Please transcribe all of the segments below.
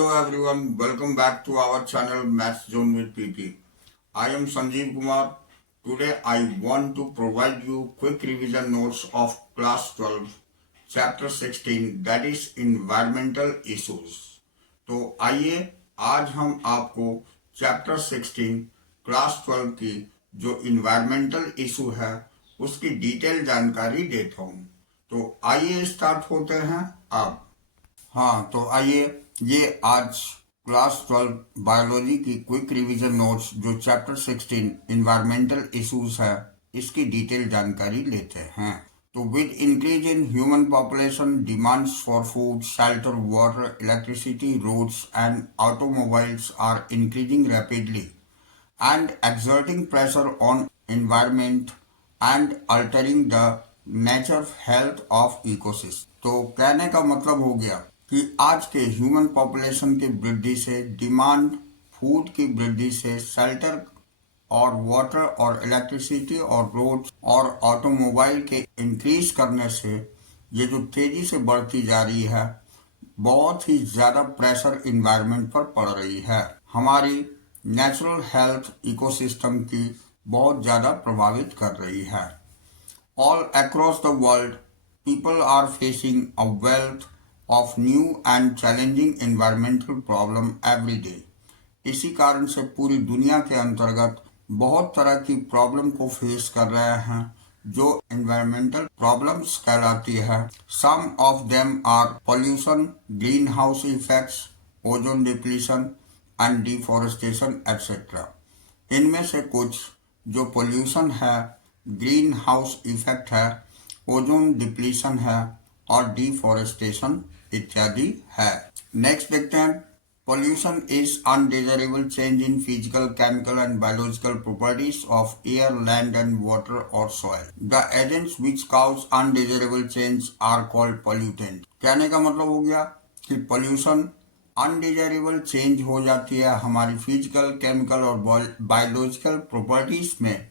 Hello everyone, welcome back to our channel Maths Zone with PP. I am Sanjeev Kumar. Today I want to provide you quick revision notes of class 12, chapter 16 that is environmental issues. तो आइए आज हम आपको chapter 16 class 12 की जो environmental issue है उसकी detail जानकारी देता हूँ। तो आइए स्टार्ट होते हैं अब। हाँ, तो आइए ये आज क्लास 12 बायोलॉजी की क्विक रिवीजन नोट्स जो चैप्टर 16 इन्वायरमेंटल इश्यूज है इसकी डिटेल जानकारी लेते हैं। तो with increase in human population demands for food, shelter, water, electricity, roads and automobiles are increasing rapidly and exerting pressure on environment and altering the nature health of ecosystem। तो कहने का मतलब हो गया कि आज के ह्यूमन पॉपुलेशन की वृद्धि से, डिमांड फूड की वृद्धि से, शेल्टर और वाटर और इलेक्ट्रिसिटी और रोड और ऑटोमोबाइल के इंक्रीज करने से ये जो तेजी से बढ़ती जा रही है बहुत ही ज़्यादा प्रेशर इन्वायरमेंट पर पड़ रही है, हमारी नेचुरल हेल्थ इकोसिस्टम की बहुत ज़्यादा प्रभावित कर रही है। All across the world people are facing a wealth of new and challenging environmental problem every day. इसी कारण से पूरी दुनिया के अंतर्गत बहुत तरह की प्रॉब्लम को फेस कर रहे हैं जो एनवायरमेंटल प्रॉब्लम्स कहलाती है। Some of them are pollution, green house effects, ozone depletion and deforestation etcetera. इनमें से कुछ जो पोल्यूशन है, ग्रीन हाउस इफेक्ट है, ओजोन डिप्लीशन है और डिफॉरेस्टेशन इत्यादि है। नेक्स्ट देखते हैं। Pollution is undesirable change in physical, chemical and biological properties of air, land and water और soil. The agents which cause undesirable change are called pollutant. कहने का मतलब हो गया कि पोल्यूशन अनडिजायरेबल चेंज हो जाती है हमारी फिजिकल, केमिकल और बायोलॉजिकल प्रॉपर्टीज में,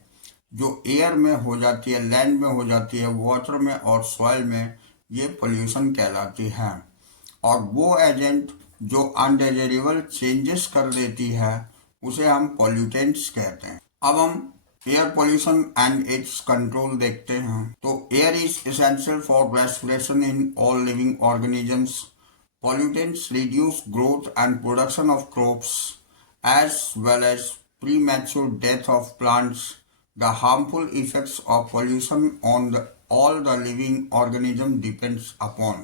जो एयर में हो जाती है, लैंड में हो जाती है, वाटर में और सॉइल में, ये पोल्यूशन कहलाती है। और वो एजेंट जो अनडिजायरेबल चेंजेस कर देती है उसे हम पोल्यूटेंट्स कहते हैं। अब हम air pollution and it's control देखते हैं। तो air is essential for respiration in all living organisms. Pollutants reduce growth and production of crops as well as premature death of plants. The harmful effects of pollution on all the living organism depends upon।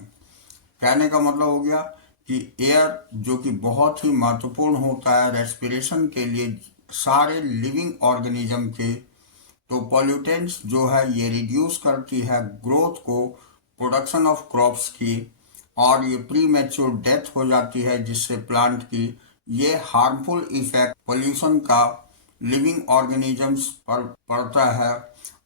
कहने का मतलब हो गया कि air जो कि बहुत ही महत्वपूर्ण होता है रेस्पिरेशन के लिए सारे लिविंग ऑर्गेनिज्म के, तो पॉल्यूटेंट्स जो है ये रिड्यूस करती है ग्रोथ को, प्रोडक्शन ऑफ क्रॉप्स की, और ये प्री मैच्योर डेथ हो जाती है जिससे प्लांट की। ये हार्मफुल इफेक्ट पोल्यूशन का लिविंग ऑर्गेनिजम्स पर पड़ता है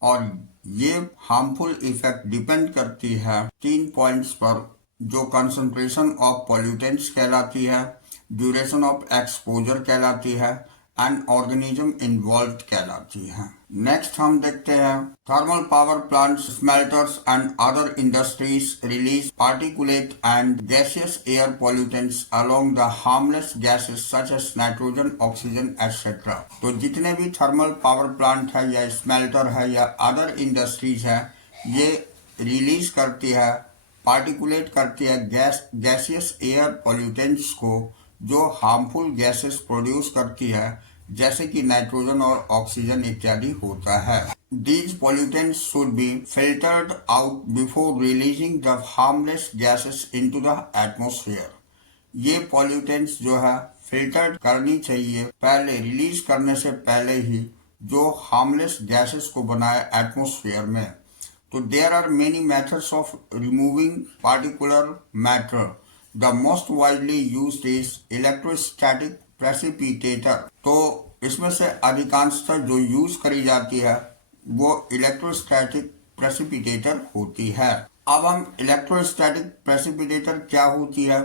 और ये हार्मफुल इफेक्ट डिपेंड करती है 3 पॉइंट्स पर, जो कंसंट्रेशन ऑफ पॉल्यूटेंट्स कहलाती है, ड्यूरेशन ऑफ एक्सपोजर कहलाती है एंड ऑर्गेनिज्म इन्वॉल्व कहलाती है। नेक्स्ट हम देखते हैं। Thermal power plants, smelters and other industries release particulate and gaseous air pollutants along the harmless gases such as nitrogen, oxygen etcetera. तो जितने भी थर्मल पावर प्लांट है या स्मेल्टर है या अदर इंडस्ट्रीज है, ये रिलीज करती है, पार्टिकुलेट करती है गैसियस एयर पॉल्यूटेंट्स को, जो हार्मफुल गैसेस प्रोड्यूस करती है जैसे कि नाइट्रोजन और ऑक्सीजन इत्यादि होता है। These pollutants should be filtered out before releasing the harmless gases into the atmosphere। ये pollutants जो है फिल्टर्ड करनी चाहिए पहले, रिलीज करने से पहले ही, जो हार्मलेस गैसेस को बनाए एटमोस्फेयर में। तो there are many methods of removing particular matter। The most widely used is electrostatic precipitator। तो इसमें से अधिकांशतः जो यूज करी जाती है वो इलेक्ट्रोस्टैटिक प्रेसिपिटेटर होती है। अब हम इलेक्ट्रोस्टैटिक प्रेसिपिटेटर क्या होती है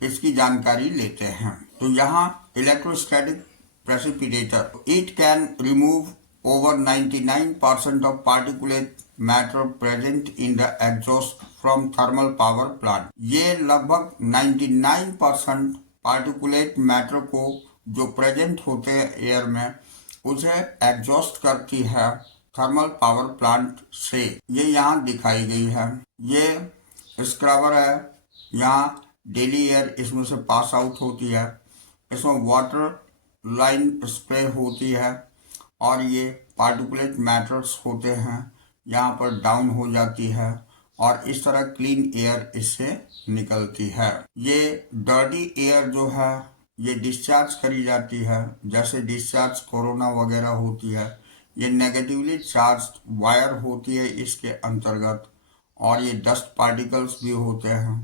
इसकी जानकारी लेते हैं। तो यहाँ electrostatic precipitator, it can remove over 99% of particulate matter present in the exhaust from thermal power plant। ये लगभग 99% पार्टिकुलेट मैटर को जो प्रेजेंट होते हैं एयर में उसे एग्जॉस्ट करती है थर्मल पावर प्लांट से। ये यहाँ दिखाई गई है। ये स्क्रबर है। यहाँ डेली एयर इसमें से पास आउट होती है। इसमें वाटर लाइन स्प्रे होती है और ये पार्टिकुलेट मैटर्स होते हैं यहाँ पर डाउन हो जाती है और इस तरह क्लीन एयर इससे निकलती है। ये डर्टी एयर जो है ये डिस्चार्ज करी जाती है, जैसे डिस्चार्ज कोरोना वगैरह होती है। ये नेगेटिवली चार्ज वायर होती है इसके अंतर्गत और ये डस्ट पार्टिकल्स भी होते हैं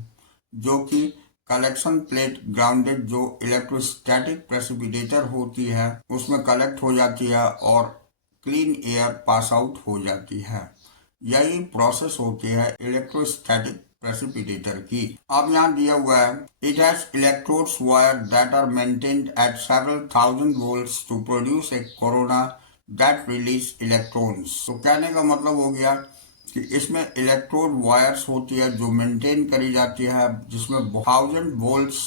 जो कि कलेक्शन प्लेट ग्राउंडेड जो इलेक्ट्रोस्टैटिक प्रेसिपिटेटर होती है उसमें कलेक्ट हो जाती है और क्लीन एयर पास आउट हो जाती है। यही प्रोसेस होती है इलेक्ट्रोस्टैटिक प्रेसिपिटेटर की। अब यहाँ दिया हुआ है it has electrodes wire that are maintained at several thousand volts to produce a corona that release electrons. तो कहने का मतलब हो गया कि इसमें इलेक्ट्रोड वायर्स होती है जो मेंटेन करी जाती है, जिसमें 1000 वोल्ट्स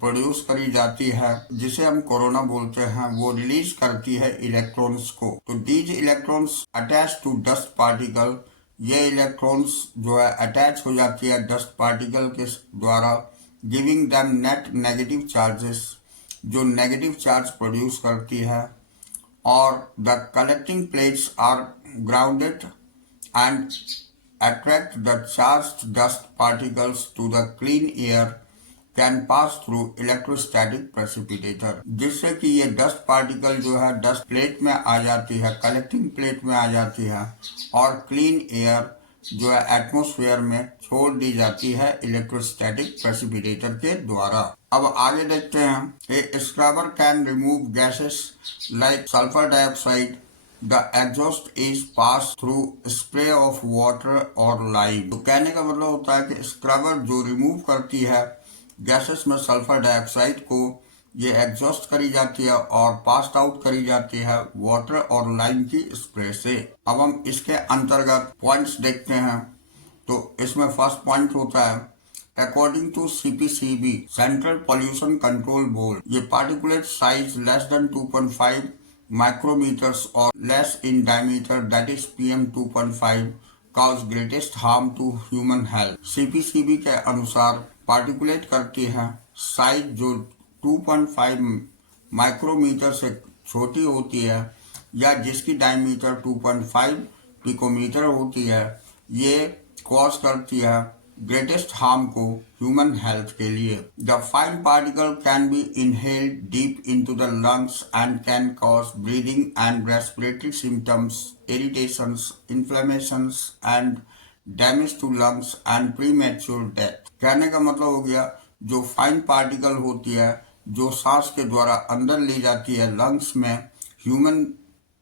प्रोड्यूस करी जाती है, जिसे हम कोरोना बोलते हैं। वो रिलीज करती है इलेक्ट्रॉन्स को। तो these electrons attach to dust particle, ये इलेक्ट्रॉन्स जो है अटैच हो जाती है डस्ट पार्टिकल के द्वारा, giving them net negative charges, जो नेगेटिव चार्ज प्रोड्यूस करती है। और the collecting plates are grounded and attract the charged dust particles to the clean air can pass through electrostatic precipitator, जिससे कि ये डस्ट पार्टिकल जो है डस्ट प्लेट में आ जाती है, कलेक्टिंग प्लेट में आ जाती है और क्लीन एयर जो है एटमॉस्फेयर में छोड़ दी जाती है इलेक्ट्रोस्टैटिक प्रेसिपिटेटर के द्वारा। अब आगे देखते हैं। A scrubber can remove gases like sulphur dioxide. The exhaust is passed through spray of water or lime। तो कहने का मतलब होता है कि स्क्रबर जो रिमूव करती है गैसेस में सल्फर डाइऑक्साइड को, ये एग्जॉस्ट करी जाती है और पास आउट करी जाती है वाटर और लाइम की स्प्रे से। अब हम इसके अंतर्गत पॉइंट्स देखते हैं। तो इसमें फर्स्ट पॉइंट होता है according to CPCB central pollution control board, ये particulate size less than 2.5 micrometers or less in diameter, that is PM 2.5, cause greatest harm to human health। CPCB के अनुसार पार्टिकुलेट करती है साइज जो 2.5 माइक्रोमीटर से छोटी होती है या जिसकी डायमीटर 2.5 पिकोमीटर होती है, ये कॉज करती है ग्रेटेस्ट हार्म को ह्यूमन हेल्थ के लिए। The fine particle can be inhaled deep into the lungs and can cause breathing and respiratory symptoms, irritations, inflammations and damage to lungs and premature death. कहने का मतलब हो गया जो फाइन पार्टिकल होती है जो सांस के द्वारा अंदर ली जाती है लंग्स में ह्यूमन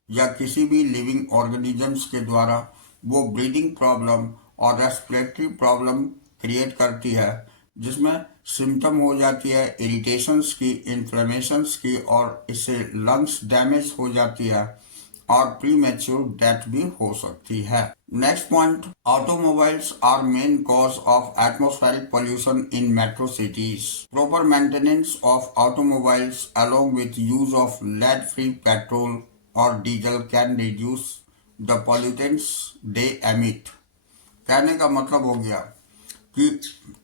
या किसी भी लिविंग ऑर्गेनिजम्स के द्वारा, वो ब्रीदिंग प्रॉब्लम और रेस्पिरेटरी प्रॉब्लम क्रिएट करती है, जिसमें सिम्टम हो जाती है इरिटेशंस की, इन्फ्लेमेशंस की और इससे लंग्स डैमेज हो जाती है और प्रीमैच्योर डेथ भी हो सकती है। Next point, automobiles are main cause of atmospheric pollution in metro cities. Proper maintenance of automobiles along with use of lead free petrol और diesel can reduce the pollutants they emit. कहने का मतलब हो गया कि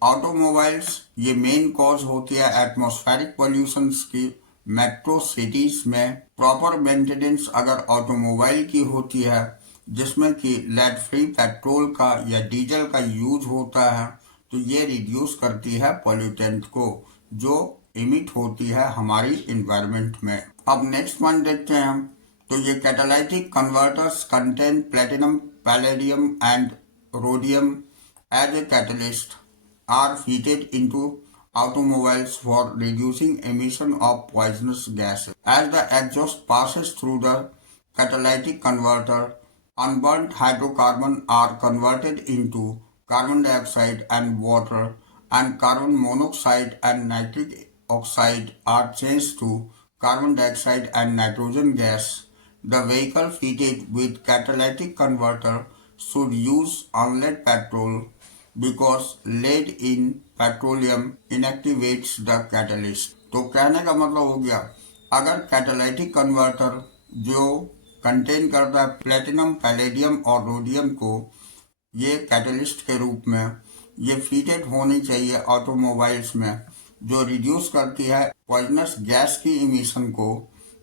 ऑटोमोबाइल्स ये main cause होती है एटमॉस्फेरिक पोल्यूशंस की मेट्रो सिटीज में। प्रॉपर मेंटेनेंस अगर ऑटोमोबाइल की होती है जिसमें कि लेड फ्री पेट्रोल का या डीजल का यूज होता है, तो ये रिड्यूस करती है पॉल्यूटेंट को जो इमिट होती है हमारी इन्वायरमेंट में। अब नेक्स्ट पॉइंट देखते हैं हम। तो ये catalytic converters contain platinum, palladium and rhodium as a catalyst are fitted into automobiles for reducing emission of poisonous gases. As the exhaust passes through the catalytic converter, unburnt hydrocarbon are converted into carbon dioxide and water, and carbon monoxide and nitric oxide are changed to carbon dioxide and nitrogen gas. The vehicle fitted with catalytic converter should use unlead petrol because lead in petroleum inactivates the catalyst। तो कहने का मतलब हो गया, अगर catalytic converter जो contain करता है प्लेटिनम, पैलेडियम और रोडियम को, ये कैटलिस्ट के रूप में ये फीटेड होनी चाहिए ऑटोमोबाइल्स में, जो रिड्यूस करती है पॉइजनस गैस की इमिशन को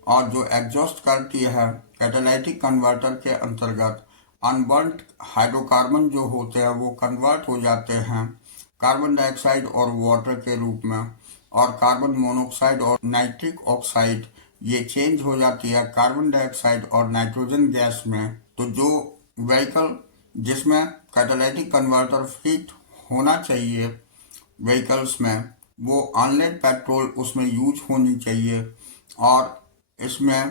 और जो एग्जॉस्ट करती है कैटालिटिक कन्वर्टर के अंतर्गत अनबर्न्ड हाइड्रोकार्बन जो होते हैं वो कन्वर्ट हो जाते हैं कार्बन डाइऑक्साइड और वाटर के रूप में, और कार्बन मोनोऑक्साइड और नाइट्रिक ऑक्साइड ये चेंज हो जाती है कार्बन डाइऑक्साइड और नाइट्रोजन गैस में। तो जो व्हीकल जिसमें कैटालिटिक कन्वर्टर फिट होना चाहिए व्हीकल्स में, वो अनलेड पेट्रोल उसमें यूज होनी चाहिए, और इसमें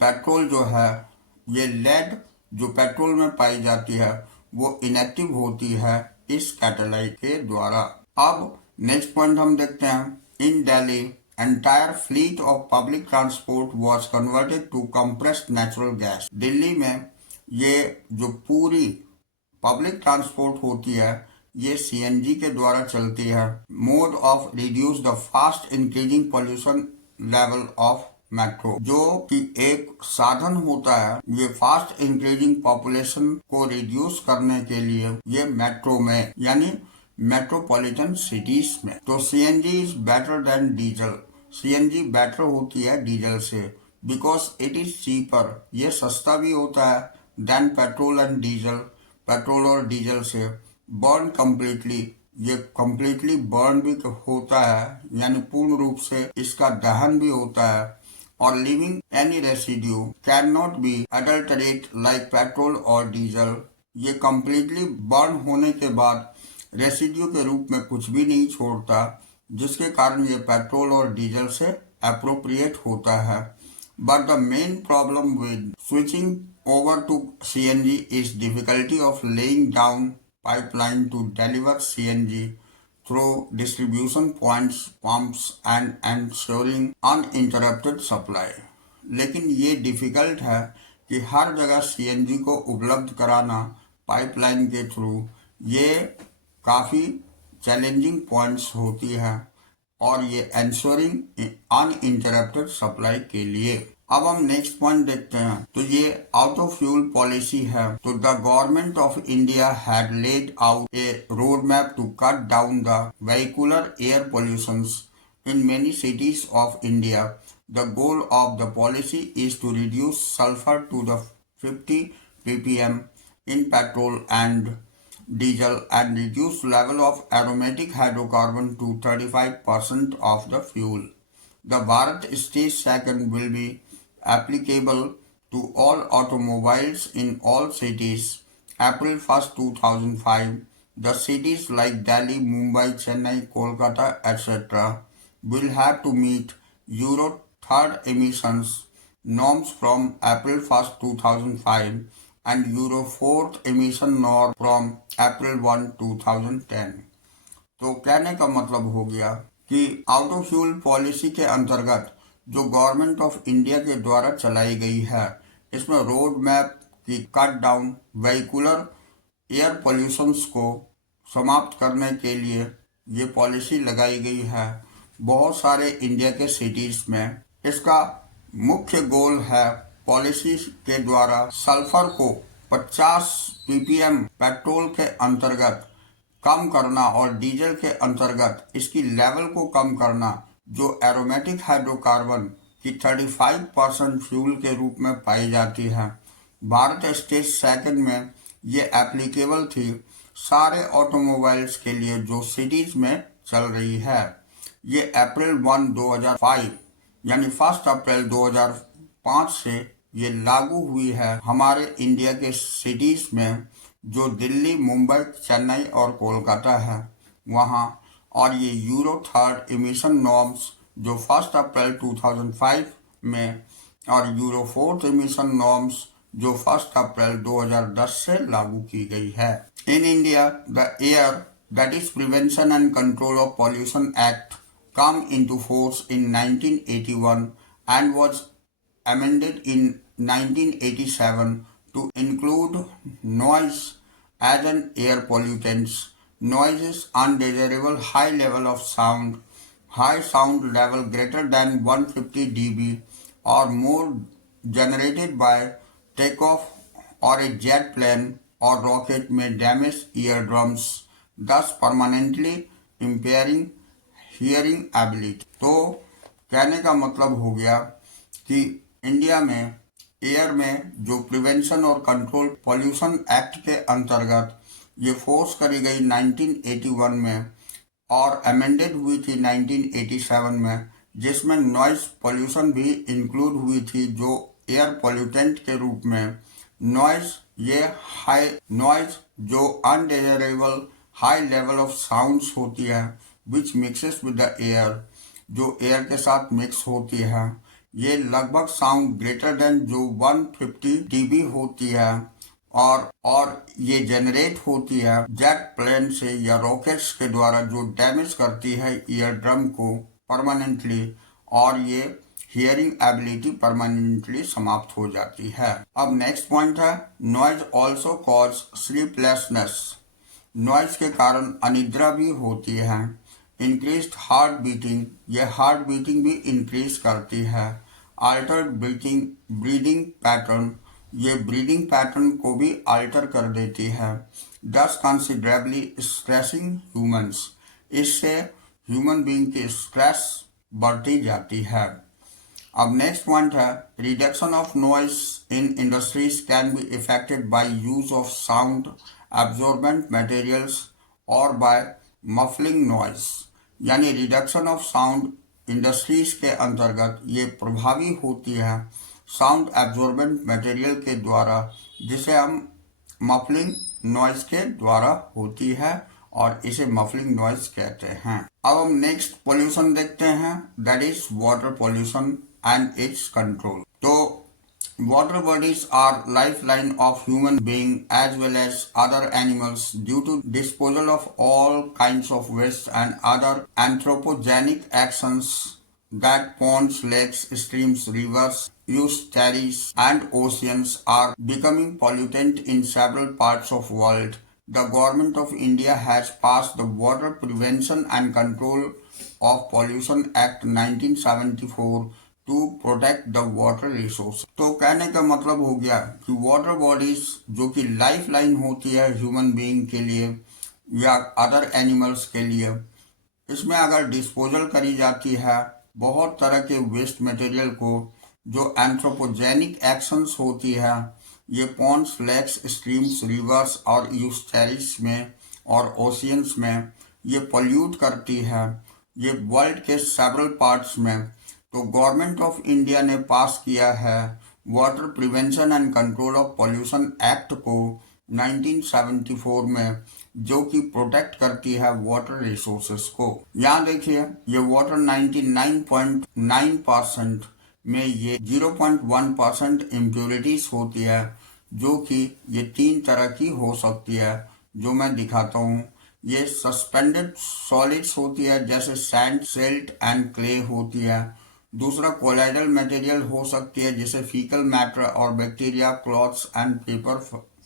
पेट्रोल जो है, ये लेड जो पेट्रोल में पाई जाती है वो इनएक्टिव होती है इस कैटालाइट के द्वारा। अब नेक्स्ट पॉइंट हम देखते हैं, in Delhi entire fleet of public transport was converted to compressed natural gas. Delhi में ये जो पूरी पब्लिक ट्रांसपोर्ट होती है ये सीएनजी के द्वारा चलती है। Mode of reduce the fast increasing pollution level of metro, जो कि एक साधन होता है ये फास्ट इंक्रीजिंग पॉपुलेशन को रिड्यूस करने के लिए ये मेट्रो में यानी मेट्रोपॉलिटन सिटीज में। तो CNG is better than diesel, CNG better होती है डीजल से, बिकॉज इट इज चीपर, ये सस्ता भी होता है then petrol and diesel, petrol और डीजल से। बर्न कम्प्लीटली, ये कम्प्लीटली बर्न भी होता है यानी पूर्ण रूप से इसका दहन भी होता है, और living any residue can not be adulterate like petrol और डीजल, ये कम्प्लीटली बर्न होने के बाद रेसिड्यू के रूप में कुछ भी नहीं छोड़ता, जिसके कारण ये पेट्रोल और डीजल से अप्रोप्रिएट होता है। But the main problem with switching over to CNG is difficulty of laying down pipeline to deliver CNG through distribution points, pumps and ensuring uninterrupted supply। लेकिन ये डिफिकल्ट है कि हर जगह CNG को उपलब्ध कराना पाइपलाइन के थ्रू, ये काफ़ी चैलेंजिंग पॉइंट्स होती है, और ये ensuring uninterrupted सप्लाई के लिए। अब हम नेक्स्ट पॉइंट देखते हैं, तो ये आउट ऑफ फ्यूल पॉलिसी है। तो the government of India had laid out a road map to cut down the vehicular air pollutions in many cities of India. The goal of the policy is to reduce sulfur to the 50 ppm in petrol and diesel and reduce level of aromatic hydrocarbon to 35% of the fuel. The Bharat Stage Second will be applicable to all automobiles in all cities. April 1st, 2005, the cities like Delhi, Mumbai, Chennai, Kolkata, etc. will have to meet Euro 3rd emissions norms from April 1st, 2005 and Euro 4th emission norm from April 1, 2010। तो कहने का मतलब हो गया कि out of fuel policy के अंतर्गत जो गवर्नमेंट ऑफ इंडिया के द्वारा चलाई गई है, इसमें रोड मैप की cut down vehicular air pollutions को समाप्त करने के लिए ये पॉलिसी लगाई गई है बहुत सारे इंडिया के सिटीज में। इसका मुख्य गोल है पॉलिसी के द्वारा सल्फर को 50 ppm पेट्रोल के अंतर्गत कम करना और डीजल के अंतर्गत इसकी लेवल को कम करना, जो एरोमेटिक हाइड्रोकार्बन की 35% फ्यूल के रूप में पाई जाती है। भारत स्टेज सेकंड में ये एप्लीकेबल थी सारे ऑटोमोबाइल्स के लिए जो सिटीज में चल रही है। ये अप्रैल 1, 2005 यानी 1 अप्रैल 2005 से ये लागू हुई है हमारे इंडिया के सिटीज में, जो दिल्ली, मुंबई, चेन्नई और कोलकाता है वहाँ। और ये यूरो 3rd इमिशन नॉर्म्स जो 1 अप्रैल 2005 में, और यूरो 4th इमिशन नॉर्म्स जो 1 अप्रैल 2010 से लागू की गई है। In India the air that is prevention and control of pollution act come into force in 1981 and was amended in 1987 to include noise as an air pollutant. Noise is undesirable high level of sound high sound level greater than 150 dB or more generated by takeoff or a jet plane or rocket may damage eardrums, thus permanently impairing hearing ability। तो कहने का मतलब हो गया कि India में air में जो प्रिवेंशन और कंट्रोल पॉल्यूशन एक्ट के अंतर्गत ये फोर्स करी गई 1981 में और अमेंडेड हुई थी 1987 में, जिसमें नॉइज पॉल्यूशन भी इंक्लूड हुई थी जो एयर पॉल्यूटेंट के रूप में। नॉइज ये हाई नॉइज जो undesirable high level of sounds होती है विच मिक्सेस विद द एयर, जो एयर के साथ मिक्स होती है, ये लगभग साउंड ग्रेटर देन जो 150 dB होती है और ये जनरेट होती है जेट प्लेन से या रॉकेट्स के द्वारा, जो डैमेज करती है ईयर ड्रम को परमानेंटली और ये हियरिंग एबिलिटी परमानेंटली समाप्त हो जाती है। अब नेक्स्ट पॉइंट है noise also cause sleeplessness. Noise के कारण अनिद्रा भी होती है। इंक्रीज्ड हार्ट बीटिंग, ये हार्ट बीटिंग भी इंक्रीज करती है। अल्टर्ड ब्रीदिंग पैटर्न, ये ब्रीदिंग पैटर्न को भी अल्टर कर देती है। दस कंसिडरेबली स्ट्रेसिंग ह्यूमंस, इससे ह्यूमन बीइंग की स्ट्रेस बढ़ती जाती है। अब नेक्स्ट पॉइंट है reduction of noise in industries can be affected by use of sound absorbent materials और बाय मफलिंग नॉइज, यानी रिडक्शन ऑफ साउंड इंडस्ट्रीज के अंतर्गत ये प्रभावी होती है साउंड एब्जॉर्बेंट मटेरियल के द्वारा, जिसे हम मफलिंग नॉइज के द्वारा होती है और इसे मफलिंग नॉइज कहते हैं। अब हम नेक्स्ट पोल्यूशन देखते हैं, that is water pollution and it's control. तो water bodies are lifeline of human being as well as other animals due to disposal of all kinds of waste and other anthropogenic actions that ponds, lakes, streams, rivers, estuaries and oceans are becoming pollutant in several parts of world. The government of India has passed the Water Prevention and Control of Pollution Act 1974 to protect the water resource. तो कहने का मतलब हो गया कि water bodies जो कि life line होती है ह्यूमन बीइंग के लिए या अदर एनिमल्स के लिए, इसमें अगर डिस्पोजल करी जाती है बहुत तरह के वेस्ट मटेरियल को, जो एंथ्रोपोजेनिक एक्शंस होती है, ये पॉन्ड्स, लेक्स, स्ट्रीम्स, रिवर्स और यूस्टेरिस में और ओशियंस में ये पोल्यूट करती है, ये वर्ल्ड के सेवरल पार्ट्स में। तो गवर्नमेंट ऑफ इंडिया ने पास किया है water prevention and control of pollution act को 1974 में, जो कि प्रोटेक्ट करती है वाटर रिसोर्सेस को। यहाँ देखिए ये वाटर 99.9% में ये 0.1% इम्प्योरिटीज होती है, जो कि ये 3 तरह की हो सकती है, जो मैं दिखाता हूँ। ये सस्पेंडेड सॉलिड्स होती है, जैसे सैंड, सिल्ट एंड क्ले होती है। दूसरा कोलाइडल मटेरियल हो सकती है, जिसे फीकल मैटर और bacteria, clothes and paper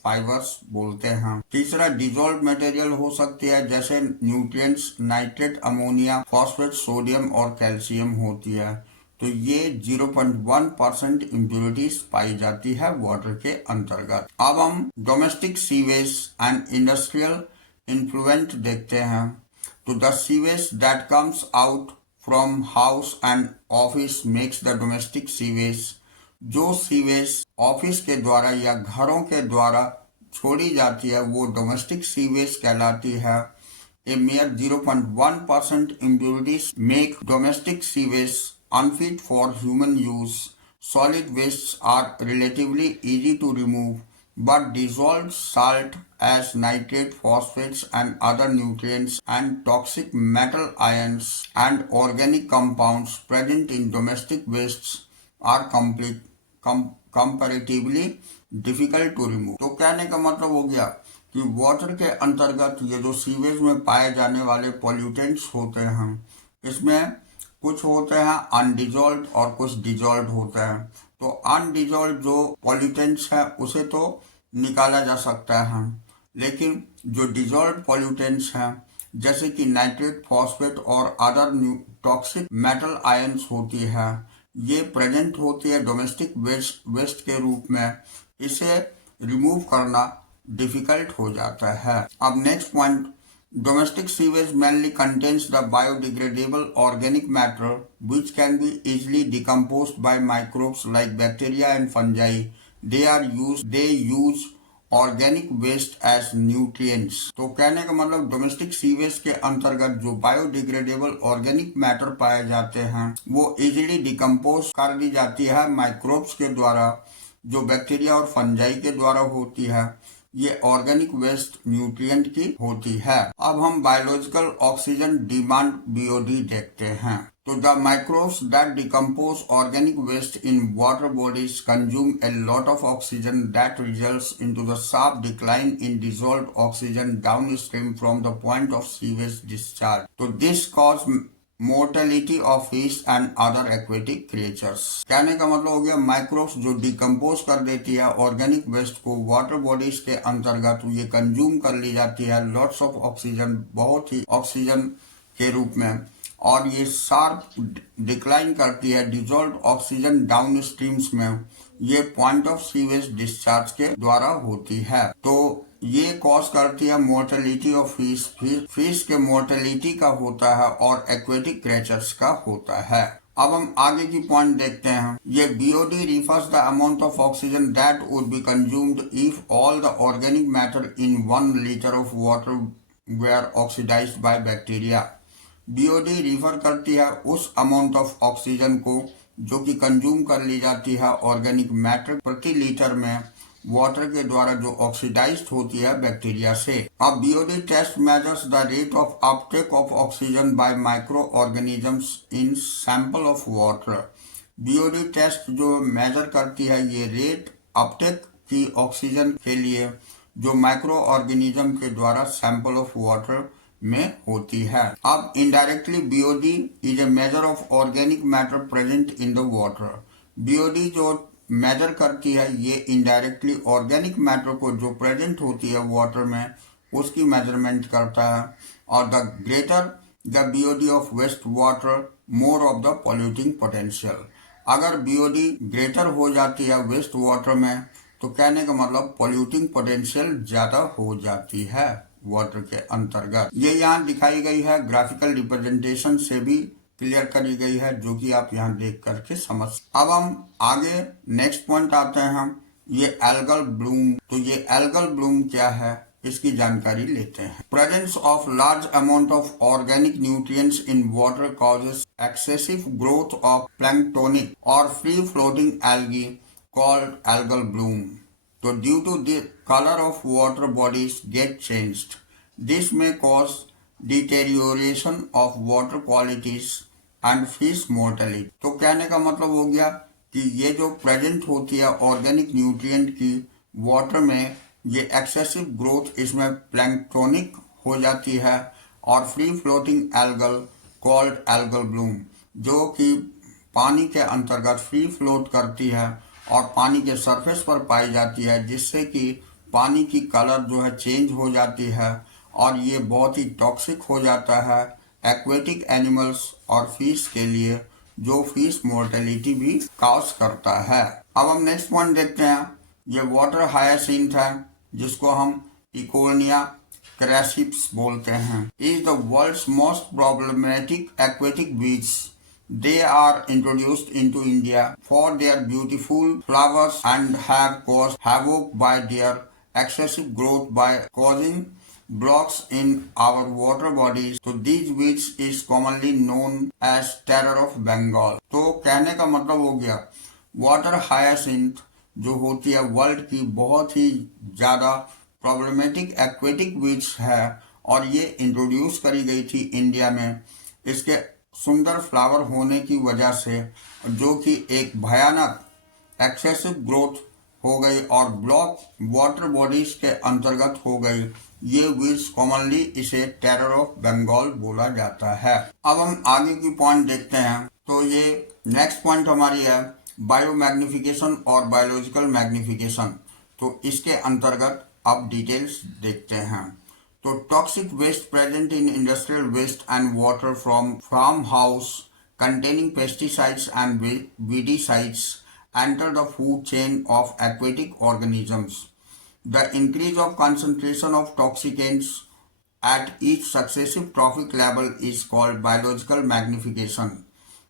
fibres बोलते हैं। तीसरा डिजॉल्व मटेरियल हो सकती है, जैसे nutrients, nitrate, ammonia, phosphate, sodium और कैल्शियम होती है। तो ये 0.1% इम्प्योरिटीज पाई जाती है वाटर के अंतर्गत। अब हम domestic sewage and industrial influential देखते हैं। तो the sewage that comes out from house and office makes the domestic sewage, जो सीवेज ऑफिस के द्वारा या घरों के द्वारा छोड़ी जाती है वो डोमेस्टिक सीवेज कहलाती है। ए mere 0.1% impurities make domestic sewage unfit for human use. Solid wastes are relatively easy to remove, but dissolved salt as nitrate, phosphates and other nutrients and toxic metal ions and organic compounds present in domestic wastes are comparatively difficult to remove। तो कहने का मतलब हो गया कि water के अंतर्गत ये जो सीवेज में पाए जाने वाले पॉल्यूटेंट्स होते हैं, इसमें कुछ होते हैं अनडिजॉल्व और कुछ डिजॉल्व होते हैं। तो अनडिजॉल्व जो पॉल्यूटेंट्स है उसे तो निकाला जा सकता है, लेकिन जो डिजॉल्व पॉल्यूटेंट्स हैं जैसे कि नाइट्रेट, फॉस्फेट और अदर टॉक्सिक मेटल आयंस होती है, ये प्रेजेंट होती है डोमेस्टिक वेस्ट के रूप में। इसे रिमूव करना डिफिकल्ट हो जाता है। अब next point, domestic sewage mainly contains the biodegradable organic matter which can be easily decomposed by microbes like bacteria and fungi. They use organic waste as nutrients. तो कहने का मतलब डोमेस्टिक सीवेज के अंतर्गत जो बायोडिग्रेडेबल ऑर्गेनिक मैटर पाए जाते हैं वो इजीली डिकम्पोज कर दी जाती है माइक्रोब्स के द्वारा, जो बैक्टीरिया और फंजाई के द्वारा होती है। ये ऑर्गेनिक वेस्ट न्यूट्रिएंट की होती है। अब हम बायोलॉजिकल ऑक्सीजन डिमांड बीओडी देखते हैं। तो the microbes that decompose organic waste in water bodies consume a lot of oxygen that results into the sharp decline in dissolved oxygen downstream from the point of sewage discharge. तो this cause mortality of fish and other aquatic creatures. कहने का मतलब हो गया microbes जो decompose कर देती है ऑर्गेनिक वेस्ट को वाटर बॉडीज के अंतर्गत, ये कंज्यूम कर ली जाती है लॉट्स ऑफ ऑक्सीजन, बहुत ही ऑक्सीजन के रूप में, और ये शार्प डिक्लाइन करती है डिजॉल्व्ड ऑक्सीजन डाउन स्ट्रीम्स में। ये पॉइंट ऑफ सीवेज डिस्चार्ज के द्वारा होती है। तो ये कॉज करती है मोर्टेलिटी ऑफ फिश। फिश के मोर्टेलिटी का होता है और एक्वेटिक क्रिएचर्स का होता है। अब हम आगे की पॉइंट देखते हैं। ये BOD refers the amount of oxygen that would be consumed if all the organic matter in 1 litre of water were oxidised by bacteria. BOD refer करती है उस अमाउंट ऑफ ऑक्सीजन को जो कि कंज्यूम कर ली जाती है ऑर्गेनिक मैटर प्रति लीटर में वाटर के द्वारा, जो ऑक्सीडाइज्ड होती है बैक्टीरिया से। अब BOD test measures the rate of uptake of oxygen by microorganisms in sample of water. BOD test जो मेजर करती है ये रेट अपटेक की ऑक्सीजन के लिए जो माइक्रो ऑर्गेनिज्म के द्वारा सैंपल ऑफ वाटर में होती है। अब indirectly BOD is a measure of organic matter present in the water. BOD जो मेजर करती है ये इनडायरेक्टली ऑर्गेनिक मैटर को जो प्रेजेंट होती है वाटर में उसकी मेजरमेंट करता है। और the greater the BOD of waste water more of the polluting potential. अगर बीओडी ग्रेटर हो जाती है वेस्ट वाटर में तो कहने का मतलब पॉल्यूटिंग पोटेंशियल ज्यादा हो जाती है वाटर के अंतर्गत। ये यहाँ दिखाई गई है, ग्राफिकल रिप्रेजेंटेशन से भी क्लियर करी गई है, जो कि आप यहाँ देख करके समझ। अब हम आगे नेक्स्ट पॉइंट आते हैं, ये एल्गल ब्लूम। तो ये एल्गल ब्लूम क्या है इसकी जानकारी लेते हैं। Presence of large amount of organic nutrients in water causes excessive growth of planktonic और free floating algae called algal bloom. So due to the color of water bodies get changed, this may cause deterioration of water qualities and fish mortality। तो कहने का मतलब हो गया कि ये जो प्रेजेंट होती है ऑर्गेनिक न्यूट्रिएंट की वाटर में, ये एक्सेसिव ग्रोथ इसमें प्लैंक्टोनिक हो जाती है और free floating algal called algal Bloom, जो कि पानी के अंतर्गत फ्री फ्लोट करती है और पानी के सरफेस पर पाई जाती है, जिससे कि पानी की कलर जो है चेंज हो जाती है और ये बहुत ही टॉक्सिक हो जाता है एक्वेटिक एनिमल्स और फिश के लिए, जो फिश मोर्टेलिटी भी कॉज करता है। अब हम नेक्स्ट पॉइंट देखते हैं। ये वाटर हायासिंथ है जिसको हम इकोनिया क्रैसिप्स बोलते हैं। Is the world's most problematic aquatic बीच। They are introduced into India for their beautiful flowers and have caused havoc by their excessive growth by causing blocks in our water bodies. So these weeds is commonly known as terror of Bengal। तो कहने का मतलब हो गया water hyacinth जो होती है world की बहुत ही ज्यादा प्रॉब्लमेटिक एक्वेटिक वीड्स है और ये इंट्रोड्यूस करी गई थी इंडिया में। इसके सुंदर फ्लावर होने की वजह से जो कि एक भयानक एक्सेसिव ग्रोथ हो गई और ब्लॉक वाटर बॉडीज के अंतर्गत हो गई, ये वीड्स कॉमनली इसे टेरर ऑफ बंगाल बोला जाता है। अब हम आगे की पॉइंट देखते हैं। तो ये नेक्स्ट पॉइंट हमारी है बायो मैग्निफिकेशन और बायोलॉजिकल मैग्निफिकेशन। तो इसके अंतर्गत अब डिटेल्स देखते हैं। तो toxic waste present in industrial waste and water from farm house containing pesticides and weedicides enter the food chain of aquatic organisms. The increase of concentration of toxicants at each successive trophic level is called biological magnification.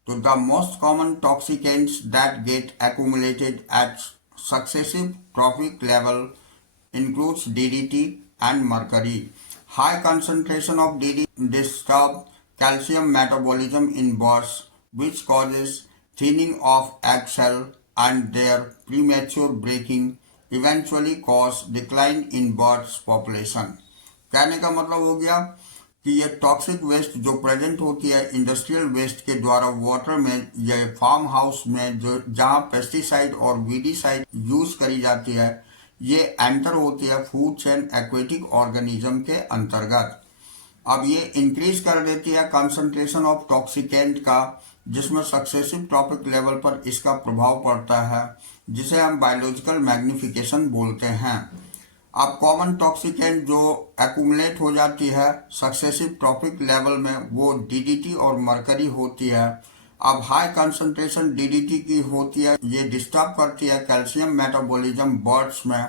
So the most common toxicants that get accumulated at successive trophic level includes DDT and mercury. High concentration of DDT disturb calcium metabolism in birds, which causes thinning of egg cell and their premature breaking, eventually cause decline in birds population. कहने का मतलब हो गया कि ये toxic waste जो present होती है इंडस्ट्रियल वेस्ट के द्वारा वाटर में या फार्म हाउस में जो जहाँ पेस्टिसाइड और वीडीसाइड यूज करी जाती है, ये एंटर होती है फूड चेन एक्वेटिक ऑर्गेनिज्म के अंतर्गत। अब ये इंक्रीज कर देती है कंसंट्रेशन ऑफ टॉक्सिकेंट का, जिसमें सक्सेसिव टॉपिक लेवल पर इसका प्रभाव पड़ता है, जिसे हम बायोलॉजिकल मैग्निफिकेशन बोलते हैं। अब कॉमन टॉक्सिकेंट जो एक्यूमुलेट हो जाती है सक्सेसिव टॉपिक लेवल में वो डीडीटी और मरकरी होती है। अब हाई कंसंट्रेशन डीडीटी की होती है, ये डिस्टर्ब करती है कैल्शियम मेटाबॉलिज्म बर्ड्स में,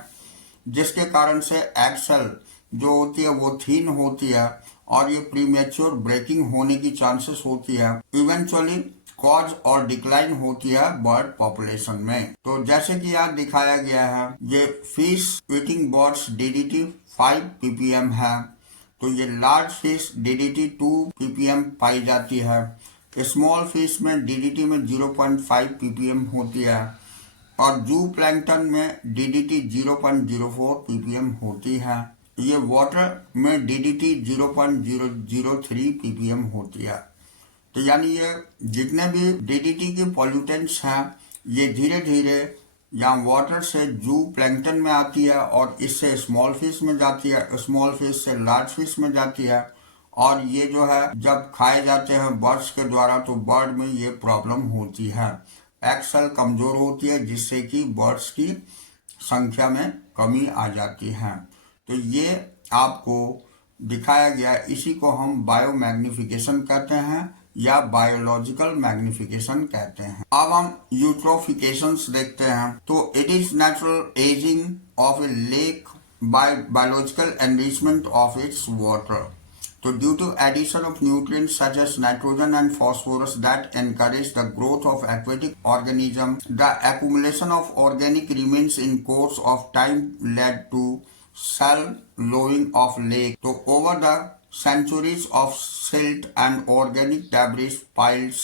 जिसके कारण से एग सेल जो होती है वो थीन होती है और ये प्रीमेच्योर ब्रेकिंग होने की चांसेस होती है, इवेंचुअली कॉज और डिक्लाइन होती है बर्ड पॉपुलेशन में। तो जैसे कि यहाँ दिखाया गया है, ये fish eating birds DDT 5 ppm है, तो ये लार्ज फिश डीडीटी 2 ppm पाई जाती है। स्मॉल फिश में डीडीटी में 0.5 ppm होती है और जू प्लैंकटन में डीडीटी 0.04 ppm होती है। ये वाटर में डीडीटी 0.003 ppm होती है। तो यानी ये जितने भी डीडीटी के पॉल्यूटेंट्स हैं, ये धीरे धीरे यहाँ वाटर से जू प्लैंकटन में आती है और इससे स्मॉल फिश में जाती है, स्मॉल फिश से लार्ज फिश में जाती है, और ये जो है जब खाए जाते हैं बर्ड्स के द्वारा तो बर्ड में ये प्रॉब्लम होती है, एग सेल कमजोर होती है, जिससे कि बर्ड्स की संख्या में कमी आ जाती है। तो ये आपको दिखाया गया, इसी को हम बायो मैग्निफिकेशन कहते हैं या बायोलॉजिकल मैग्निफिकेशन कहते हैं। अब हम यूट्रोफिकेशंस देखते हैं। तो it is natural ageing of A lake bye biological enrichment of its water. So due to addition of nutrients such as nitrogen and phosphorus that encourage the growth of aquatic organism, the accumulation of organic remains in course of time led to shallowing of lake. So over the centuries of silt and organic debris piles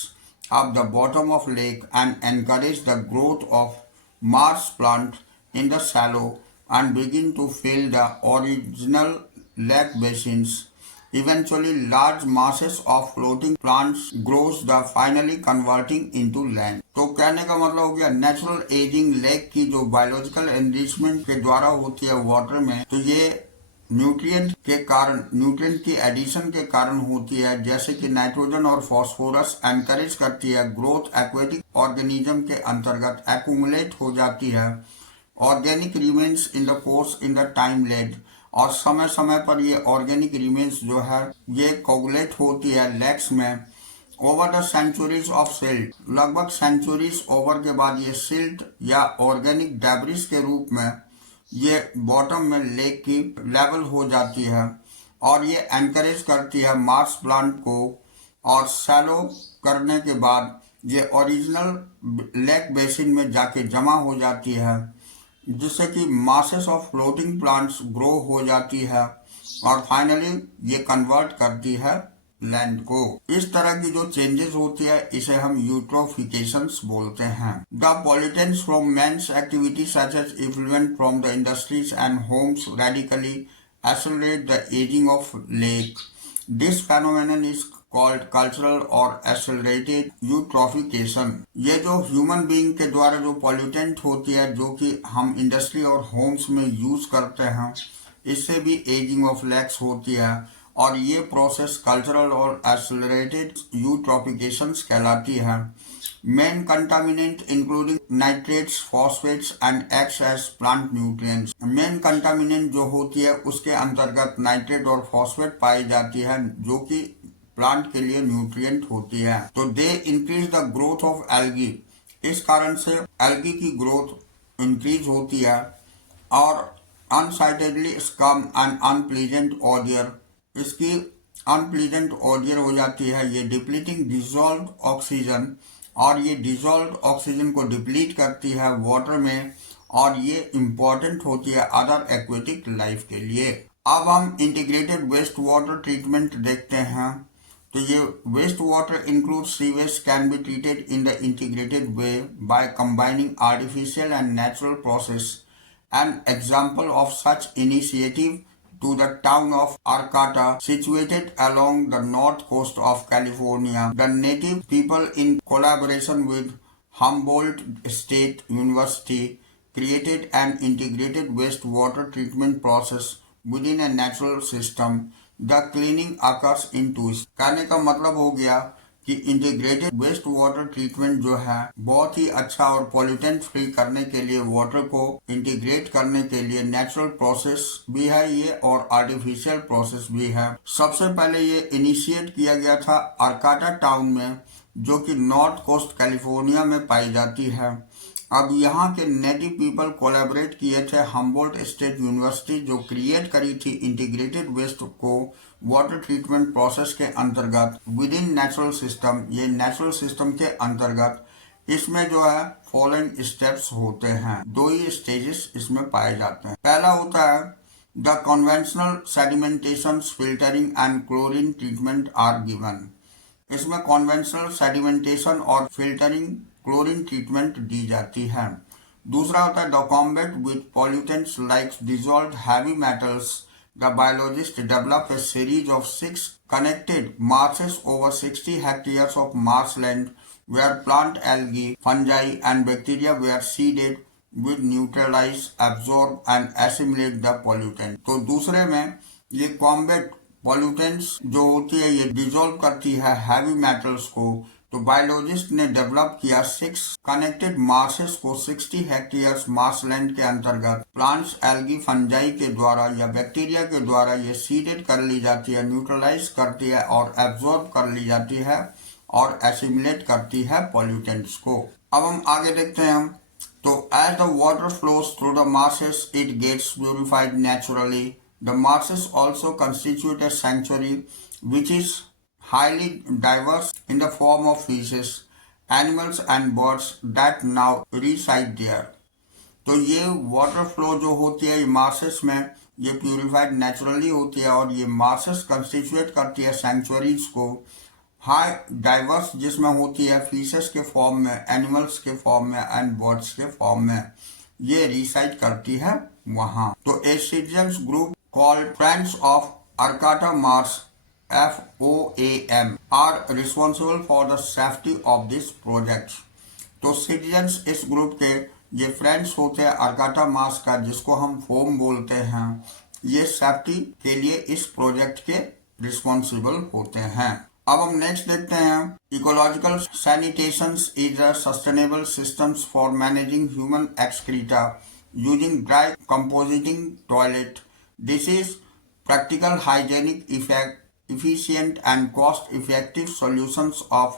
up the bottom of lake and encourage the growth of marsh plant in the shallow and begin to fill the original lake basins. Eventually, large masses of floating plants grows the finally converting into land. तो कहने का मतलब हो गया natural ageing lake की जो biological enrichment के द्वारा होती है वाटर में, तो ये न्यूट्रिएंट के कारण, न्यूट्रिएंट की एडिशन के कारण होती है, जैसे कि नाइट्रोजन और फॉस्फोरस एनकरेज करती है ग्रोथ एक्वेटिक ऑर्गेनिज्म के अंतर्गत एक्यूमुलेट हो जाती है organic remains in the course in the time led, और समय समय पर ये ऑर्गेनिक रिमेन्स जो है ये कोगुलेट होती है लेक्स में over the centuries of silt. लगभग सेंचुरीज ओवर के बाद ये सिल्ट या ऑर्गेनिक डेब्रिस के रूप में ये बॉटम में लेक की लेवल हो जाती है और ये एनकरेज करती है मार्श प्लांट को, और सैलो करने के बाद ये ओरिजिनल लेक बेसिन में जाके जमा हो जाती है, जिससे कि masses of floating plants grow हो जाती है और फाइनली ये कन्वर्ट करती है लैंड को। इस तरह की जो चेंजेस होती है इसे हम यूट्रोफिकेशंस बोलते हैं। The pollutants from man's activity such as effluent from the industries and homes radically accelerate the ageing of lake. This phenomenon is called cultural or accelerated eutrophication. ये जो ह्यूमन बीइंग के द्वारा जो पॉल्यूटेंट होती है जो कि हम इंडस्ट्री और होम्स में यूज करते हैं, इससे भी एजिंग ऑफ लेक्स होती है और ये process cultural or accelerated eutrophication कहलाती है। Main contaminant including nitrates, phosphates and acts as plant nutrients. Main contaminant जो होती है उसके अंतर्गत नाइट्रेट और फॉस्फेट पाई जाती है जो कि प्लांट के लिए न्यूट्रिएंट होती है। तो they increase the growth of algae, इस कारण से एल्गी की ग्रोथ इंक्रीज होती है। और अनसाइटेडली स्कम एंड अनप्लीजेंट ऑडियर, इसकी अनप्लीजेंट ऑडियर हो जाती है। ये डिप्लीटिंग डिजॉल्व ऑक्सीजन, और ये डिजॉल्व ऑक्सीजन को डिप्लीट करती है वाटर में, और ये इंपॉर्टेंट होती है अदर एक्वेटिक लाइफ के लिए। अब हम इंटीग्रेटेड वेस्ट वाटर ट्रीटमेंट देखते हैं। तो ये waste water include sewage can be treated in the integrated way by combining artificial and natural process. An example of such initiative to the town of Arcata, situated along the north coast of California. The native people, in collaboration with Humboldt State University, created an integrated wastewater treatment process within a natural system. The cleaning occurs in two steps. कहने का मतलब हो गया कि integrated waste water treatment जो है बहुत ही अच्छा और पॉल्यूटेंट फ्री करने के लिए, वाटर को इंटीग्रेट करने के लिए नेचुरल प्रोसेस भी है ये और आर्टिफिशियल प्रोसेस भी है। सबसे पहले ये इनिशिएट किया गया था आर्काटा टाउन में, जो कि नॉर्थ कोस्ट कैलिफोर्निया में पाई जाती है। अब यहाँ के नेटिव पीपल कोलैबोरेट किए थे हम्बोल्ट स्टेट यूनिवर्सिटी, जो क्रिएट करी थी इंटीग्रेटेड वेस्ट को वाटर ट्रीटमेंट प्रोसेस के अंतर्गत विद इन नेचुरल सिस्टम। ये नेचुरल सिस्टम के अंतर्गत इसमें जो है फॉलोइंग स्टेप्स होते हैं, दो ही स्टेजेस इसमें पाए जाते हैं। पहला होता है the conventional sedimentation, filtering and chlorine treatment are given. इसमें कन्वेंशनल सेडिमेंटेशन और फिल्टरिंग, क्लोरीन ट्रीटमेंट दी जाती है। दूसरा होता है the combat with pollutants like dissolved heavy metals. The biologist develop a series of 6 connected marshes over 60 hectares of marshland where plant algae, fungi and bacteria were seeded with neutralize, absorb and assimilate the pollutant। तो दूसरे में ये combat pollutants जो होती है ये dissolve करती है हैवी मेटल्स को। तो बायोलॉजिस्ट ने डेवलप किया 6 कनेक्टेड मार्शेस को 60 हेक्टेयर्स मार्शलैंड के अंतर्गत प्लांट्स, एल्गी, फंजाई के द्वारा या बैक्टीरिया के द्वारा ये सीडेड कर ली जाती है, न्यूट्रलाइज करती है और एब्जॉर्ब कर ली जाती है और एसिमुलेट करती है पॉल्यूटेंट्स को। अब हम आगे देखते हैं। तो as the water flows through the marshes it gets purified naturally. The marshes also constitute a sanctuary which is highly diverse in the form of fishes, animals and birds that now reside there। तो ये water flow जो होती है marches में ये purified naturally होती है और ये मार्शेस कंस्टिट्यूट करती है सेंचुरीज को, हाई डाइवर्स जिसमें होती है फिशेस के फॉर्म में, एनिमल्स के फॉर्म में एंड बर्ड्स के फॉर्म में, ये रिसाइड करती है वहाँ। तो a citizens group called Friends of Arcata Marsh FOAM are responsible for the safety of this project। तो सिटीजन्स इस ग्रुप के ये फ्रेंड्स होते हैं अरकाटा मार्श का, जिसको हम फोम बोलते हैं, ये सेफ्टी के लिए इस प्रोजेक्ट के रिस्पॉन्सिबल होते हैं। अब हम नेक्स्ट देखते हैं ecological sanitation is a sustainable systems for managing human excreta using dry compositing toilet. This is practical, hygienic, efficient and cost-effective solutions of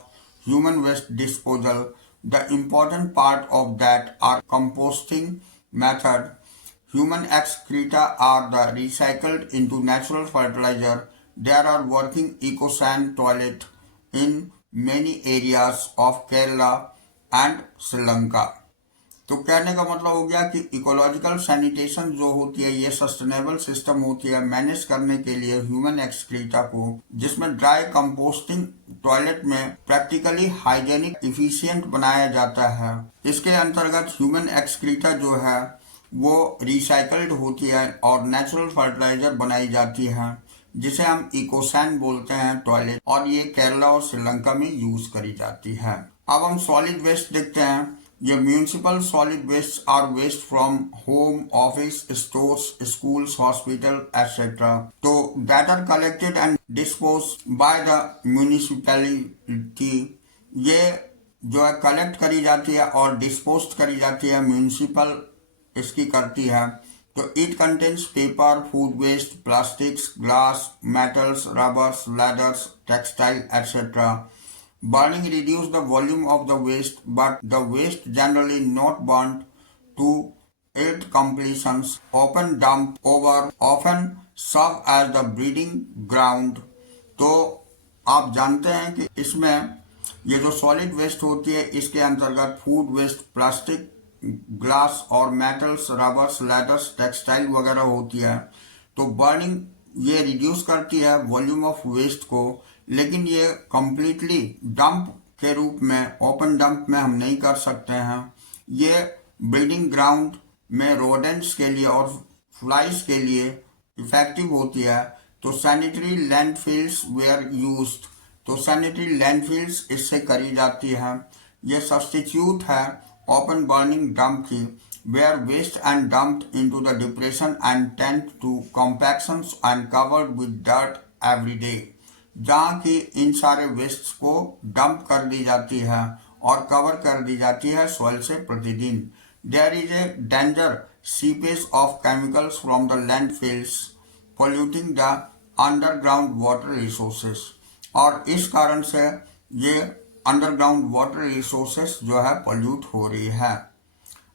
human waste disposal. The important part of that are composting method. Human excreta are the recycled into natural fertilizer. There are working eco-sand toilet in many areas of Kerala and Sri Lanka। तो कहने का मतलब हो गया कि ecological sanitation जो होती है ये सस्टेनेबल सिस्टम होती है मैनेज करने के लिए ह्यूमन एक्सक्रीटा को, जिसमें ड्राई कंपोस्टिंग टॉयलेट में प्रैक्टिकली हाइजेनिक इफिशिएंट बनाया जाता है। इसके अंतर्गत ह्यूमन एक्सक्रीटा जो है वो रिसाइकल्ड होती है और नेचुरल फर्टिलाइजर बनाई जाती है, जिसे हम इकोसैन बोलते हैं टॉयलेट, और ये केरला और श्रीलंका में यूज करी जाती है। अब हम सॉलिड वेस्ट देखते हैं। ये municipal solid waste are waste from home, office, stores, schools, hospital etcetera. तो that are collected and dispose by the municipality. ये जो है कलेक्ट करी जाती है और डिस्पोज करी जाती है, म्यूनिसिपल इसकी करती है। तो it contains paper, food waste, plastics, glass, metals, rubbers, leathers, textile etcetera. Burning reduces the volume of the waste, but the waste generally not burnt to its completions. Open dump over often serve as the breeding ground. तो आप जानते हैं कि इसमें ये जो solid waste होती है इसके अंतर्गत फूड वेस्ट, प्लास्टिक, ग्लास और मेटल्स, रबर्स, लेदर्स, टेक्सटाइल वगैरह होती है। तो बर्निंग ये रिड्यूस करती है वॉल्यूम ऑफ वेस्ट को, लेकिन ये कंप्लीटली डंप के रूप में, ओपन डंप में हम नहीं कर सकते हैं। ये ब्रीडिंग ग्राउंड में रोडेंट्स के लिए और फ्लाइज के लिए इफेक्टिव होती है। तो सैनिटरी लैंडफिल्स वेयर यूज्ड, तो सैनिटरी लैंडफिल्स इससे करी जाती है। ये सब्स्टिट्यूट है ओपन बर्निंग डंप की, where waste and dumped into the depression and tend to compactions and covered with dirt every day, जहाँ की इन सारे वेस्ट को डंप कर दी जाती है और कवर कर दी जाती है सॉइल से प्रतिदिन। There is a danger seepage of chemicals from the landfills polluting the underground water resources, और इस कारण से ये अंडरग्राउंड वाटर रिसोर्सेस जो है पोल्यूट हो रही है।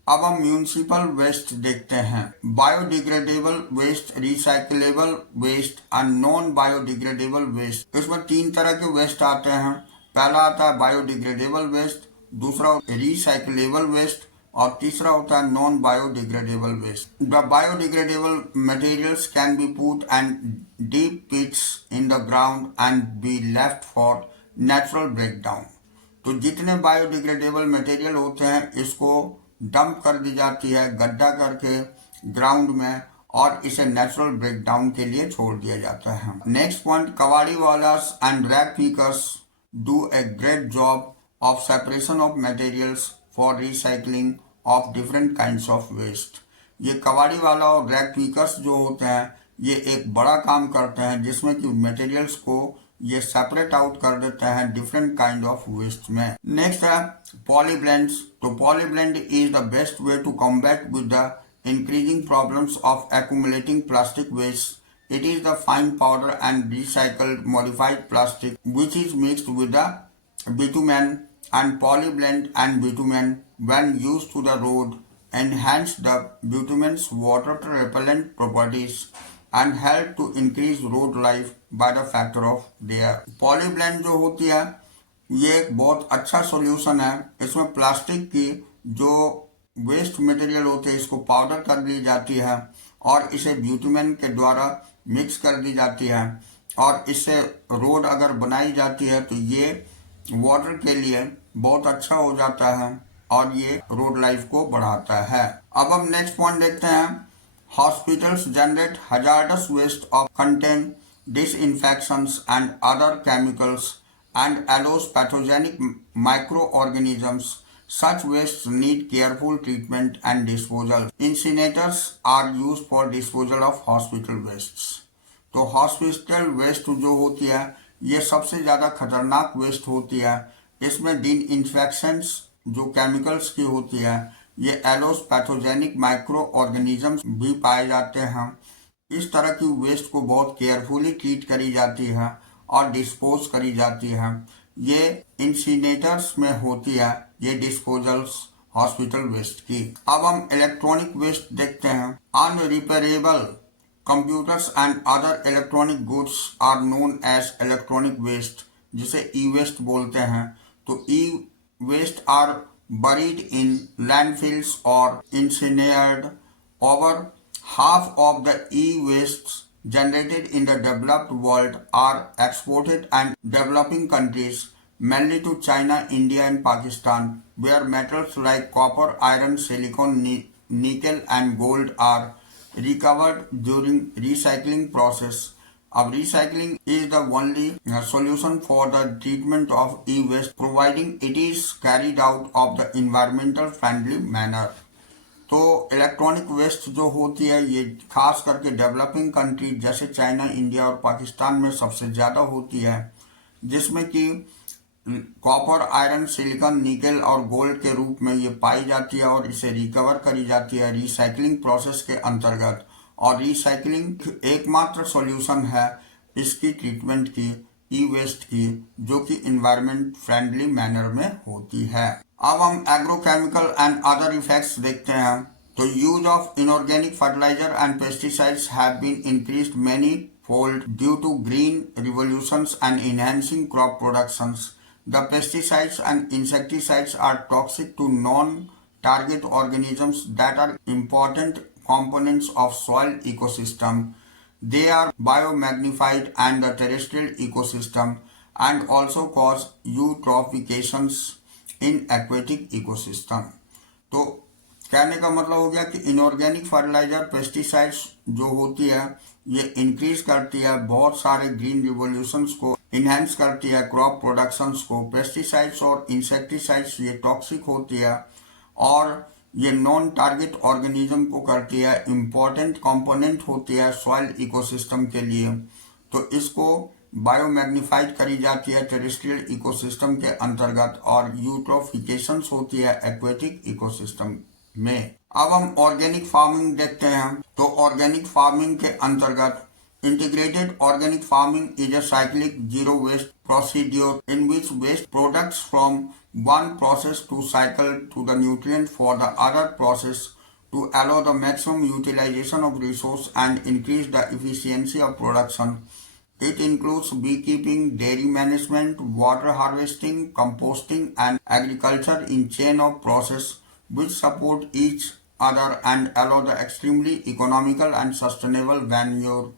अब हम म्यूनिसिपल वेस्ट देखते हैं। बायोडिग्रेडेबल वेस्ट, रिसाइकलेबल वेस्ट और नॉन बायोडिग्रेडेबल वेस्ट। इसमें 3 तरह के वेस्ट आते हैं। पहला आता है बायोडिग्रेडेबल वेस्ट, दूसरा रिसाइकलेबल वेस्ट और तीसरा होता है non biodegradable waste. The biodegradable materials can be put and deep pits in the ground and be left for natural breakdown. तो जितने बायोडिग्रेडेबल मटेरियल होते हैं इसको डंप कर दी जाती है गड्ढा करके ग्राउंड में, और इसे नेचुरल ब्रेकडाउन के लिए छोड़ दिया जाता है। Next point, kabadi wallahs and rag pickers do a great job of separation of materials for recycling of different kinds of waste. ये कबाड़ी वाला और रैक पिकर्स जो होते हैं ये एक बड़ा काम करते हैं जिसमें कि मटेरियल्स को ये सेपरेट आउट कर देते हैं डिफरेंट काइंड ऑफ वेस्ट में। नेक्स्ट है पॉलीब्लेंड्स। तो polyblend is the best way to combat with the increasing problems of accumulating plastic waste. It is the fine powder and recycled modified plastic which is mixed with the bitumen, and polyblend and bitumen when used to the road enhance the bitumen's water repellent properties and help to increase road life by the factor of their। polyblend जो होती है ये एक बहुत अच्छा solution है। इसमें plastic की जो वेस्ट मटेरियल होते हैं इसको पाउडर कर दी जाती है और इसे ब्यूटुमेन के द्वारा मिक्स कर दी जाती है, और इससे रोड अगर बनाई जाती है तो ये वाटर के लिए बहुत अच्छा हो जाता है और ये रोड लाइफ को बढ़ाता है। अब हम नेक्स्ट पॉइंट देखते हैं। Hospitals generate hazardous waste of contain disinfections and other chemicals and allows pathogenic microorganisms. Such wastes need careful treatment and disposal. Incinerators are used for disposal of hospital wastes. तो hospital waste जो होती है ये सबसे ज़्यादा खतरनाक waste होती है। इसमें डिसइंफेक्शंस जो केमिकल्स की होती है ये एलोस पैथोजेनिक माइक्रो ऑर्गेनिजम्स भी पाए जाते हैं। इस तरह की वेस्ट को बहुत केयरफुली ट्रीट करी जाती है और डिस्पोज करी जाती है। ये इंसिनेटर्स में होती है ये डिस्पोजल्स हॉस्पिटल वेस्ट की। अब हम इलेक्ट्रॉनिक वेस्ट देखते हैं। Unrepairable computers and other electronic goods are known as electronic waste, जिसे ई वेस्ट बोलते हैं। तो e waste are buried in landfills और incinerated. Over half of the e-wastes generated in the developed world are exported and developing countries, mainly to China, India and Pakistan, where metals like copper, iron, silicon, nickel and gold are recovered during recycling process. अब recycling is the only solution for the treatment of e-waste, providing it is carried out of the environmental friendly manner. तो electronic waste जो होती है ये खास करके developing country जैसे China, India और पाकिस्तान में सबसे ज़्यादा होती है, जिसमें कि कॉपर, आयरन, सिलिकॉन, निकेल और गोल्ड के रूप में ये पाई जाती है और इसे रिकवर करी जाती है रिसाइकलिंग प्रोसेस के अंतर्गत। और रिसाइकलिंग एकमात्र सॉल्यूशन है इसकी ट्रीटमेंट की, ई वेस्ट की, जो कि इन्वायरमेंट फ्रेंडली मैनर में होती है। अब हम एग्रोकेमिकल एंड अदर इफेक्ट्स देखते हैं। तो use of inorganic fertiliser and pesticides have been increased many fold due to green revolutions and enhancing crop productions. The pesticides and insecticides are toxic to non-target organisms that are important components of soil ecosystem. They are biomagnified and the terrestrial ecosystem and also cause eutrophications in aquatic ecosystem. तो कहने का मतलब हो गया कि inorganic fertiliser, pesticides जो होती है ये इंक्रीज करती है बहुत सारे ग्रीन रिवोल्यूशंस को, इनहेंस करती है क्रॉप प्रोडक्शंस को। पेस्टिसाइड्स और इंसेक्टिसाइड्स ये टॉक्सिक होती है और ये नॉन टारगेट ऑर्गेनिज्म को करती है, इंपॉर्टेंट कंपोनेंट होती है सॉइल इकोसिस्टम के लिए। तो इसको बायोमैग्निफाइड करी जाती है टेरेस्ट्रियल इकोसिस्टम के अंतर्गत और यूट्रोफिकेशंस होती है एक्वेटिक इकोसिस्टम में। अब हम ऑर्गेनिक फार्मिंग देखते हैं। तो ऑर्गेनिक फार्मिंग के अंतर्गत integrated organic farming is a cyclic zero waste procedure in which waste products from one process to cycle to the nutrient for the other process to allow the maximum utilization of resource and increase the efficiency of production. It includes beekeeping, dairy management, water harvesting, composting and agriculture in chain of process which support each other and allow the extremely economical and sustainable manure.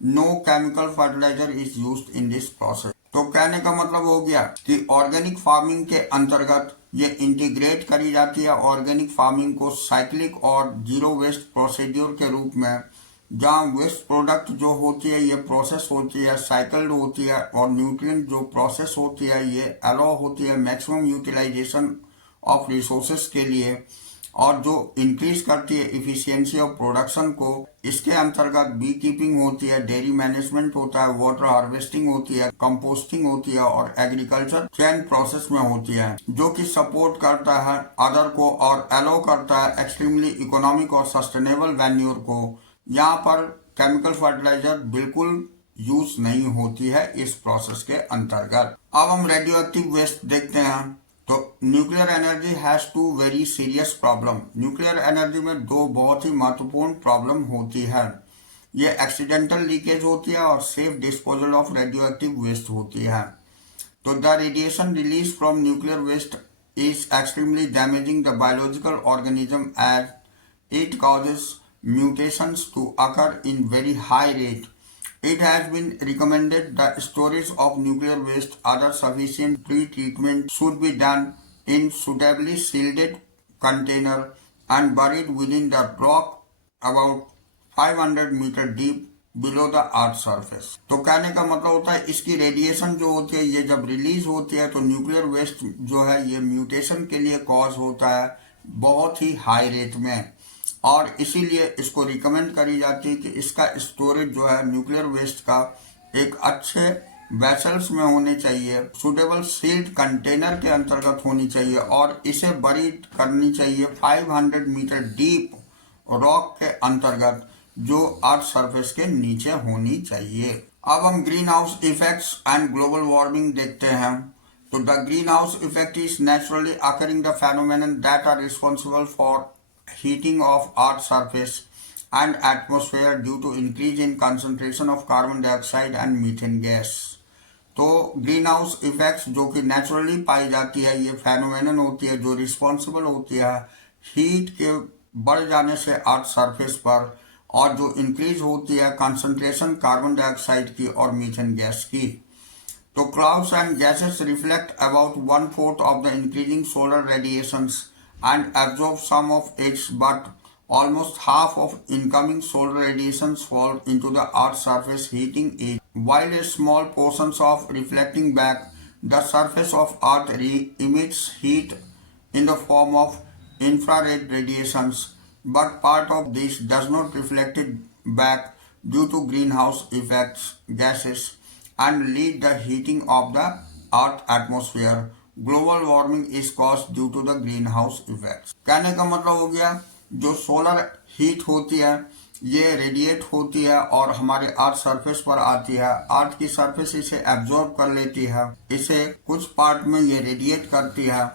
No chemical fertilizer is used in this process. तो कहने का मतलब हो गया कि organic farming के अंतर्गत ये इंटीग्रेट करी जाती है ऑर्गेनिक फार्मिंग को साइक्लिक और जीरो वेस्ट प्रोसीड्योर के रूप में, जहाँ वेस्ट प्रोडक्ट जो होती है ये प्रोसेस होती है, साइकिल्ड होती है और न्यूट्रिएंट जो प्रोसेस होती है ये अलाउ होती है मैक्सिमम यूटिलाइजेशन ऑफ रिसोर्सेस के लिए और जो इंक्रीज करती है इफिशियंसी ऑफ प्रोडक्शन को। इसके अंतर्गत बी कीपिंग होती है, डेयरी मैनेजमेंट होता है, वाटर हार्वेस्टिंग होती है, कंपोस्टिंग होती है और एग्रीकल्चर चेन प्रोसेस में होती है, जो कि सपोर्ट करता है अदर को और अलाउ करता है एक्सट्रीमली इकोनॉमिक और सस्टेनेबल वैन्यूर को। यहाँ पर केमिकल फर्टिलाइजर बिल्कुल यूज नहीं होती है इस प्रोसेस के अंतर्गत। अब हम रेडियो एक्टिव वेस्ट देखते हैं। तो nuclear energy has two very serious problem. Nuclear energy में दो बहुत ही महत्वपूर्ण प्रॉब्लम होती है। ये एक्सीडेंटल लीकेज होती है और safe disposal of radioactive waste होती है। तो the radiation release from nuclear waste is extremely damaging the biological organism as it causes mutations to occur in very high rate. It has been recommended that storage of nuclear waste other sufficient pre-treatment should be done in suitably sealed container and buried within the rock about 500 meter deep below the earth surface. तो कहने का मतलब होता है इसकी radiation जो होती है ये जब रिलीज होती है तो न्यूक्लियर वेस्ट जो है ये म्यूटेशन के लिए कॉज होता है बहुत ही हाई रेट में और इसीलिए इसको रिकमेंड करी जाती है कि इसका स्टोरेज जो है न्यूक्लियर वेस्ट का एक अच्छे वेसल्स में होने चाहिए, सुटेबल सील्ड कंटेनर के अंतर्गत होनी चाहिए और इसे बरीड करनी चाहिए 500 मीटर डीप रॉक के अंतर्गत जो अर्थ सरफेस के नीचे होनी चाहिए। अब हम green house effects and global warming देखते हैं। तो the green house effect is naturally occurring the phenomenon that are responsible for heating of earth's surface and atmosphere due to increase in concentration of carbon dioxide and methane gas. तो green house effects जो कि naturally पाई जाती है ये phenomenon होती है जो responsible होती है हीट के बढ़ जाने से अर्थ सरफेस पर और जो इंक्रीज होती है कंसंट्रेशन कार्बन डाइऑक्साइड की और मीथेन गैस की। तो clouds and gases reflect about 1/4 of the increasing solar radiations and absorb some of its, but almost half of incoming solar radiations fall into the Earth's surface, heating it, while a small portions of reflecting back. The surface of Earth emits heat in the form of infrared radiations, but part of this does not reflect it back due to greenhouse effects gases and lead the heating of the earth atmosphere, global warming is caused due to the green house effects. कहने का मतलब हो गया जो solar heat होती है ये radiate होती है और हमारे अर्थ सरफेस पर आती है। अर्थ की सरफेस इसे एब्जॉर्ब कर लेती है, इसे कुछ पार्ट में ये रेडिएट करती है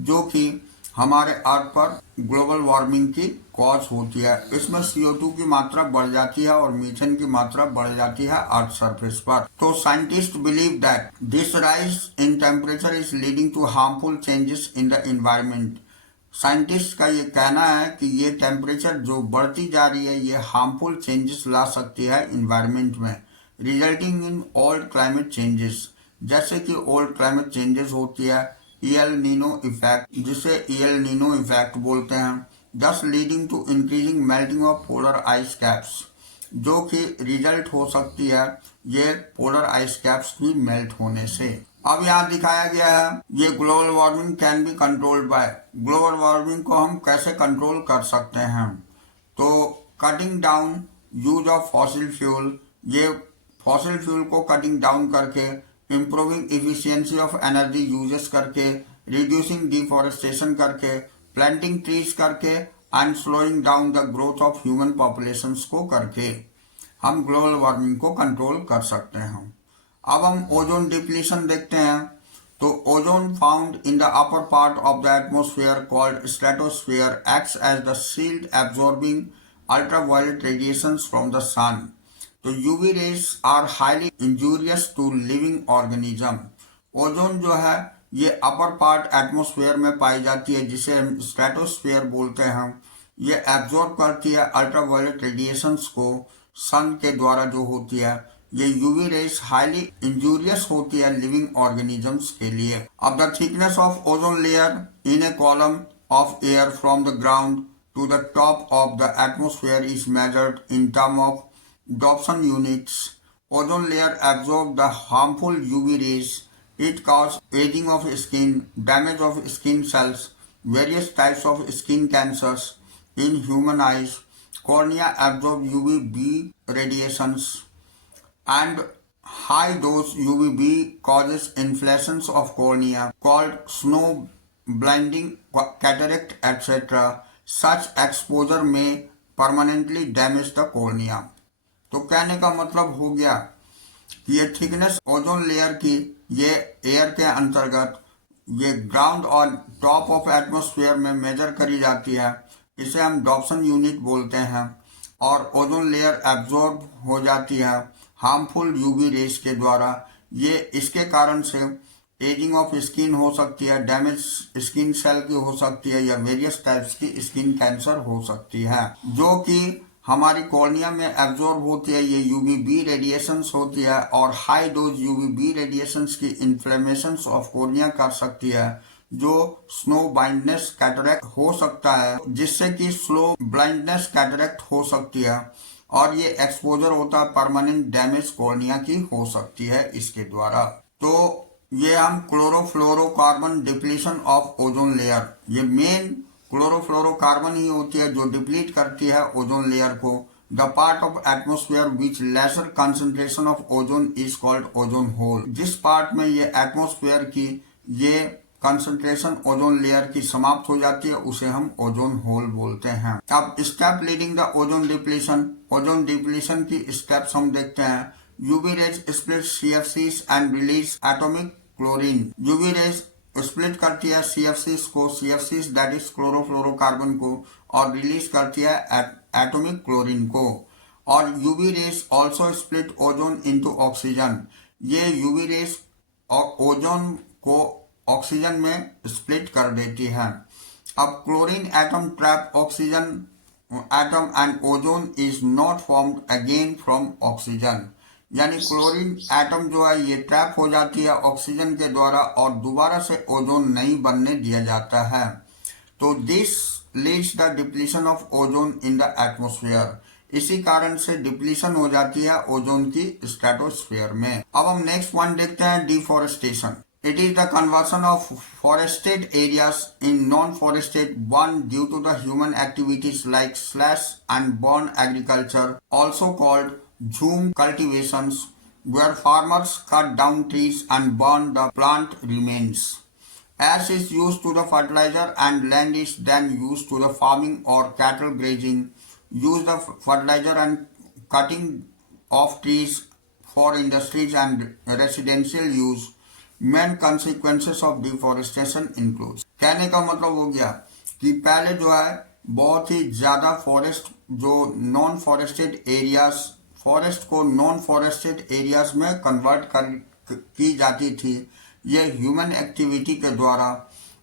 जो कि हमारे अर्थ पर ग्लोबल वार्मिंग की कॉज होती है। इसमें CO2 की मात्रा बढ़ जाती है और मीथेन की मात्रा बढ़ जाती है अर्थ सरफेस पर। तो scientist believe that this rise in temperature is leading to harmful changes in the environment. Scientist का ये कहना है कि ये टेम्परेचर जो बढ़ती जा रही है ये हार्मफुल चेंजेस ला सकती है इन्वायरमेंट में, resulting in old climate changes. जैसे कि ओल्ड क्लाइमेट चेंजेस होती है एल नीनो इफेक्ट, जिसे एल नीनो इफेक्ट बोलते हैं, this leading to increasing melting of polar ice caps, जो कि रिजल्ट हो सकती है ये पोलर आइस कैप्स की मेल्ट होने से। अब यहाँ दिखाया गया है ये global warming can be controlled by. Global warming को हम कैसे कंट्रोल कर सकते हैं? तो cutting down use of fossil fuel, ये फॉसिल फ्यूल को कटिंग डाउन करके, improving efficiency of energy uses करके, रिड्यूसिंग डिफॉरेस्टेशन करके, प्लांटिंग ट्रीज करके and slowing down the growth of human populations को करके हम ग्लोबल वार्मिंग को कंट्रोल कर सकते हैं। अब हम ओजोन डिप्लीशन देखते हैं। तो ozone found in the upper part of the atmosphere called stratosphere acts as the shield absorbing ultraviolet radiations from the sun. तो UV rays are highly injurious to living organism. Ozone जो है ये upper part atmosphere में पाई जाती है, जिसे हम stratosphere बोलते हैं। ये एब्जॉर्ब करती है अल्ट्रावायलेट रेडिएशंस को सन के द्वारा जो होती है। ये यूवी रेज हाईली इंजूरियस होती है लिविंग ऑर्गेनिजम्स के लिए। अब the thickness of ozone layer in a column of air from the ground to the top of the atmosphere is measured in term of Dobson units. Ozone layer absorb the harmful UV rays. It causes aging of skin, damage of skin cells, various types of skin cancers in human eyes. Cornea absorb UVB radiations, and high dose UVB causes inflations of cornea called snow blinding, cataract, etc. Such exposure may permanently damage the cornea. तो कहने का मतलब हो गया कि ये thickness ozone layer की ये एयर के अंतर्गत ये ग्राउंड और टॉप ऑफ एटमॉस्फेयर में मेजर करी जाती है। इसे हम डॉप्सन यूनिट बोलते हैं और ओजोन लेयर एब्जॉर्ब हो जाती है हार्मफुल यूवी रेस के द्वारा। ये इसके कारण से एजिंग ऑफ स्किन हो सकती है, डैमेज स्किन सेल की हो सकती है, या वेरियस टाइप्स की स्किन कैंसर हो सकती है, जो कि हमारी कॉर्निया में एब्जॉर्ब होती है। ये यूवीबी रेडिएशंस होती है और हाई डोज यूवीबी रेडिएशंस की इन्फ्लेमेशंस ऑफ कॉर्निया कर सकती है, जो स्नो ब्लाइंडनेस कैटरेक्ट हो सकता है, जिससे कि स्लो ब्लाइंडनेस कैटरेक्ट हो सकती है। और ये एक्सपोजर होता है परमानेंट डैमेज कॉर्निया की हो सकती है इसके द्वारा। तो ये हम chlorofluorocarbon depletion of ozone layer, ये मेन क्लोरोफ्लोरोकार्बन ही होती है जो डिप्लीट करती है ओजोन लेयर को। The part of atmosphere which lesser concentration of ozone is called ozone hole. जिस पार्ट में ये एटमोस्फेयर की ये कंसंट्रेशन ओजोन लेयर की समाप्त हो जाती है उसे हम ओजोन होल बोलते हैं। अब step leading the ozone depletion की स्टेप्स हम देखते हैं। UV rays split CFCs and release atomic chlorine. UV rays split करती है CFCs को, CFCs दैट इज क्लोरोफ्लोरोकार्बन को, और रिलीज करती है एटॉमिक क्लोरीन को। और UV rays also split ozone into oxygen. ये यूवी रेस ओजोन को ऑक्सीजन में स्प्लिट कर देती है। अब chlorine atom trap oxygen atom and ozone is not formed again from oxygen. यानी क्लोरीन एटम जो है ये ट्रैप हो जाती है ऑक्सीजन के द्वारा और दोबारा से ओजोन नहीं बनने दिया जाता है। तो this leads the depletion of ozone in the atmosphere. इसी कारण से डिप्लीशन हो जाती है ओजोन की स्ट्रेटोस्फेयर में। अब हम नेक्स्ट वन देखते हैं deforestation. It is the conversion of forested areas in non-forested one due to the human activities like slash and burn agriculture, also called झूम cultivations, where farmers cut down trees and burn the plant remains. Ash is used to the fertilizer and land is then used to the farming or cattle grazing. Use the fertilizer and cutting of trees for industries and residential use. Main consequences of deforestation includes. कहने का मतलब हो गया कि पहले जो है बहुत ही ज़्यादा फॉरेस्ट जो नॉन फॉरेस्टेड एरियाज फॉरेस्ट को नॉन फॉरेस्टेड एरियाज में कन्वर्ट की जाती थी ये ह्यूमन एक्टिविटी के द्वारा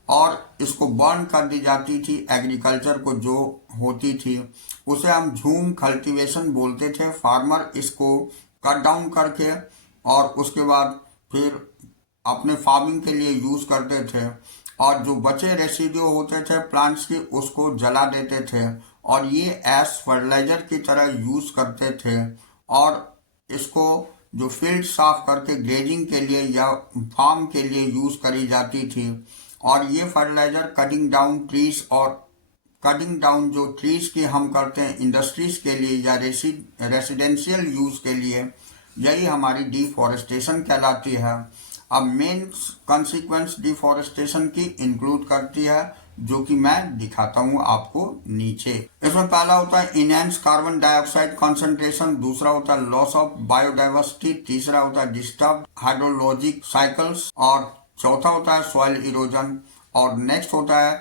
और इसको बर्न कर दी जाती थी एग्रीकल्चर को जो होती थी उसे हम झूम कल्टीवेशन बोलते थे फार्मर इसको कट डाउन करके और उसके बाद फिर अपने फार्मिंग के लिए यूज करते थे और जो बचे रेसिड्यू होते थे प्लांट्स की उसको जला देते थे और ये एज फर्टिलाइजर की तरह यूज करते थे और इसको जो फील्ड साफ करके ग्रेजिंग के लिए या फार्म के लिए यूज करी जाती थी और ये फर्टिलाइजर कटिंग डाउन ट्रीज और कटिंग डाउन जो ट्रीज की हम करते हैं इंडस्ट्रीज के लिए या रेसिडेंशियल यूज के लिए यही हमारी डिफॉरेस्टेशन कहलाती है। अब मेन कॉन्सिक्वेंस डिफॉरेस्टेशन की इंक्लूड करती है जो कि मैं दिखाता हूं आपको नीचे। इसमें पहला होता है इनहेंस कार्बन डाइऑक्साइड कॉन्सेंट्रेशन, दूसरा होता है लॉस ऑफ बायोडाइवर्सिटी, तीसरा होता है डिस्टर्ब हाइड्रोलॉजिक साइकिल्स और चौथा होता है सॉइल इरोजन और नेक्स्ट होता है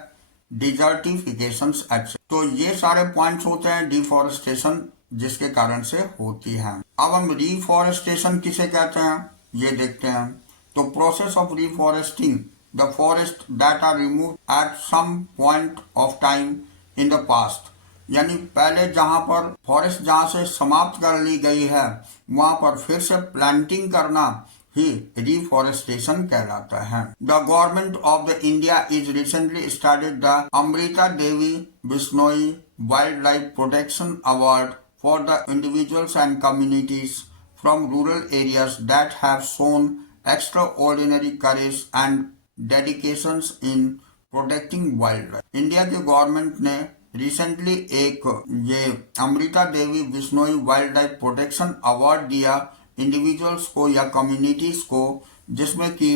डिजर्टिफिकेशन एक्शन। तो ये सारे पॉइंट्स होते हैं डिफॉरेस्टेशन जिसके कारण से होती है। अब हम रिफॉरेस्टेशन किसे कहते हैं ये देखते हैं। तो process of reforesting the forest that are remove at some point of time in the past, यानी पहले जहां पर फॉरेस्ट जहां से समाप्त कर ली गई है वहां पर फिर से प्लांटिंग करना ही रिफॉरेस्टेशन कहलाता है। The government of the India is recently started the Amrita Devi Bishnoi wildlife protection award for the individuals and communities from rural areas that have shown extraordinary courage and dedications in protecting wildlife. India के government ने recently एक ये Amrita Devi Bishnoi wildlife protection award दिया individuals को या communities को जिसमें कि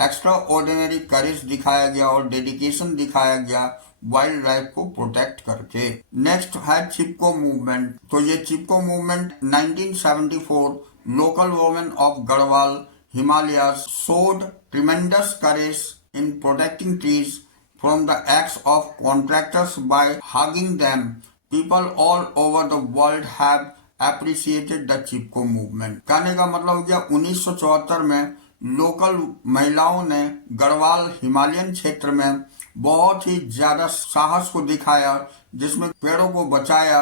एक्स्ट्रा ऑर्डिनरी करेज दिखाया गया और डेडिकेशन दिखाया गया वाइल्ड लाइफ को प्रोटेक्ट करके। नेक्स्ट है चिपको मूवमेंट। तो ये Chipko movement 1974 local women of Garhwal Himalayas showed tremendous courage in protecting trees from the acts of contractors by hugging them. People all over the world have appreciated the Chipko movement. कहने का मतलब हो गया 1974 में लोकल महिलाओं ने गढ़वाल हिमालयन क्षेत्र में बहुत ही ज्यादा साहस को दिखाया जिसमें पेड़ों को बचाया।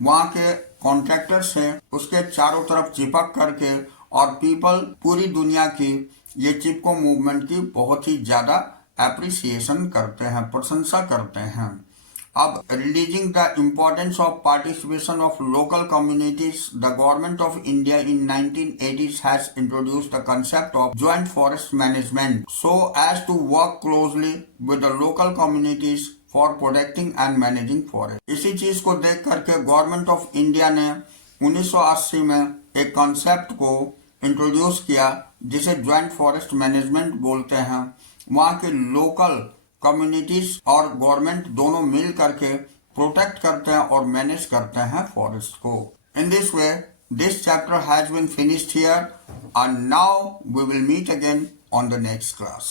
वहां के कॉन्ट्रैक्टर्स हैं उसके चारों तरफ चिपक करके और पीपल पूरी दुनिया की ये चिपको मूवमेंट की बहुत ही ज्यादा एप्रिसिएशन करते हैं, प्रशंसा करते हैं। अब releasing the importance of participation of local communities, the government of India in 1980s has introduced the concept of joint forest management so as to work closely with the local communities for protecting and managing forest. इसी चीज को देख करके government of India ने 1980 में एक concept को introduce किया जिसे ज्वाइंट फॉरेस्ट मैनेजमेंट बोलते हैं। वहाँ के लोकल कम्युनिटीज और गवर्नमेंट दोनों मिल करके प्रोटेक्ट करते हैं और मैनेज करते हैं फॉरेस्ट को। In this way this chapter has been finished here and now we will meet again on the next class.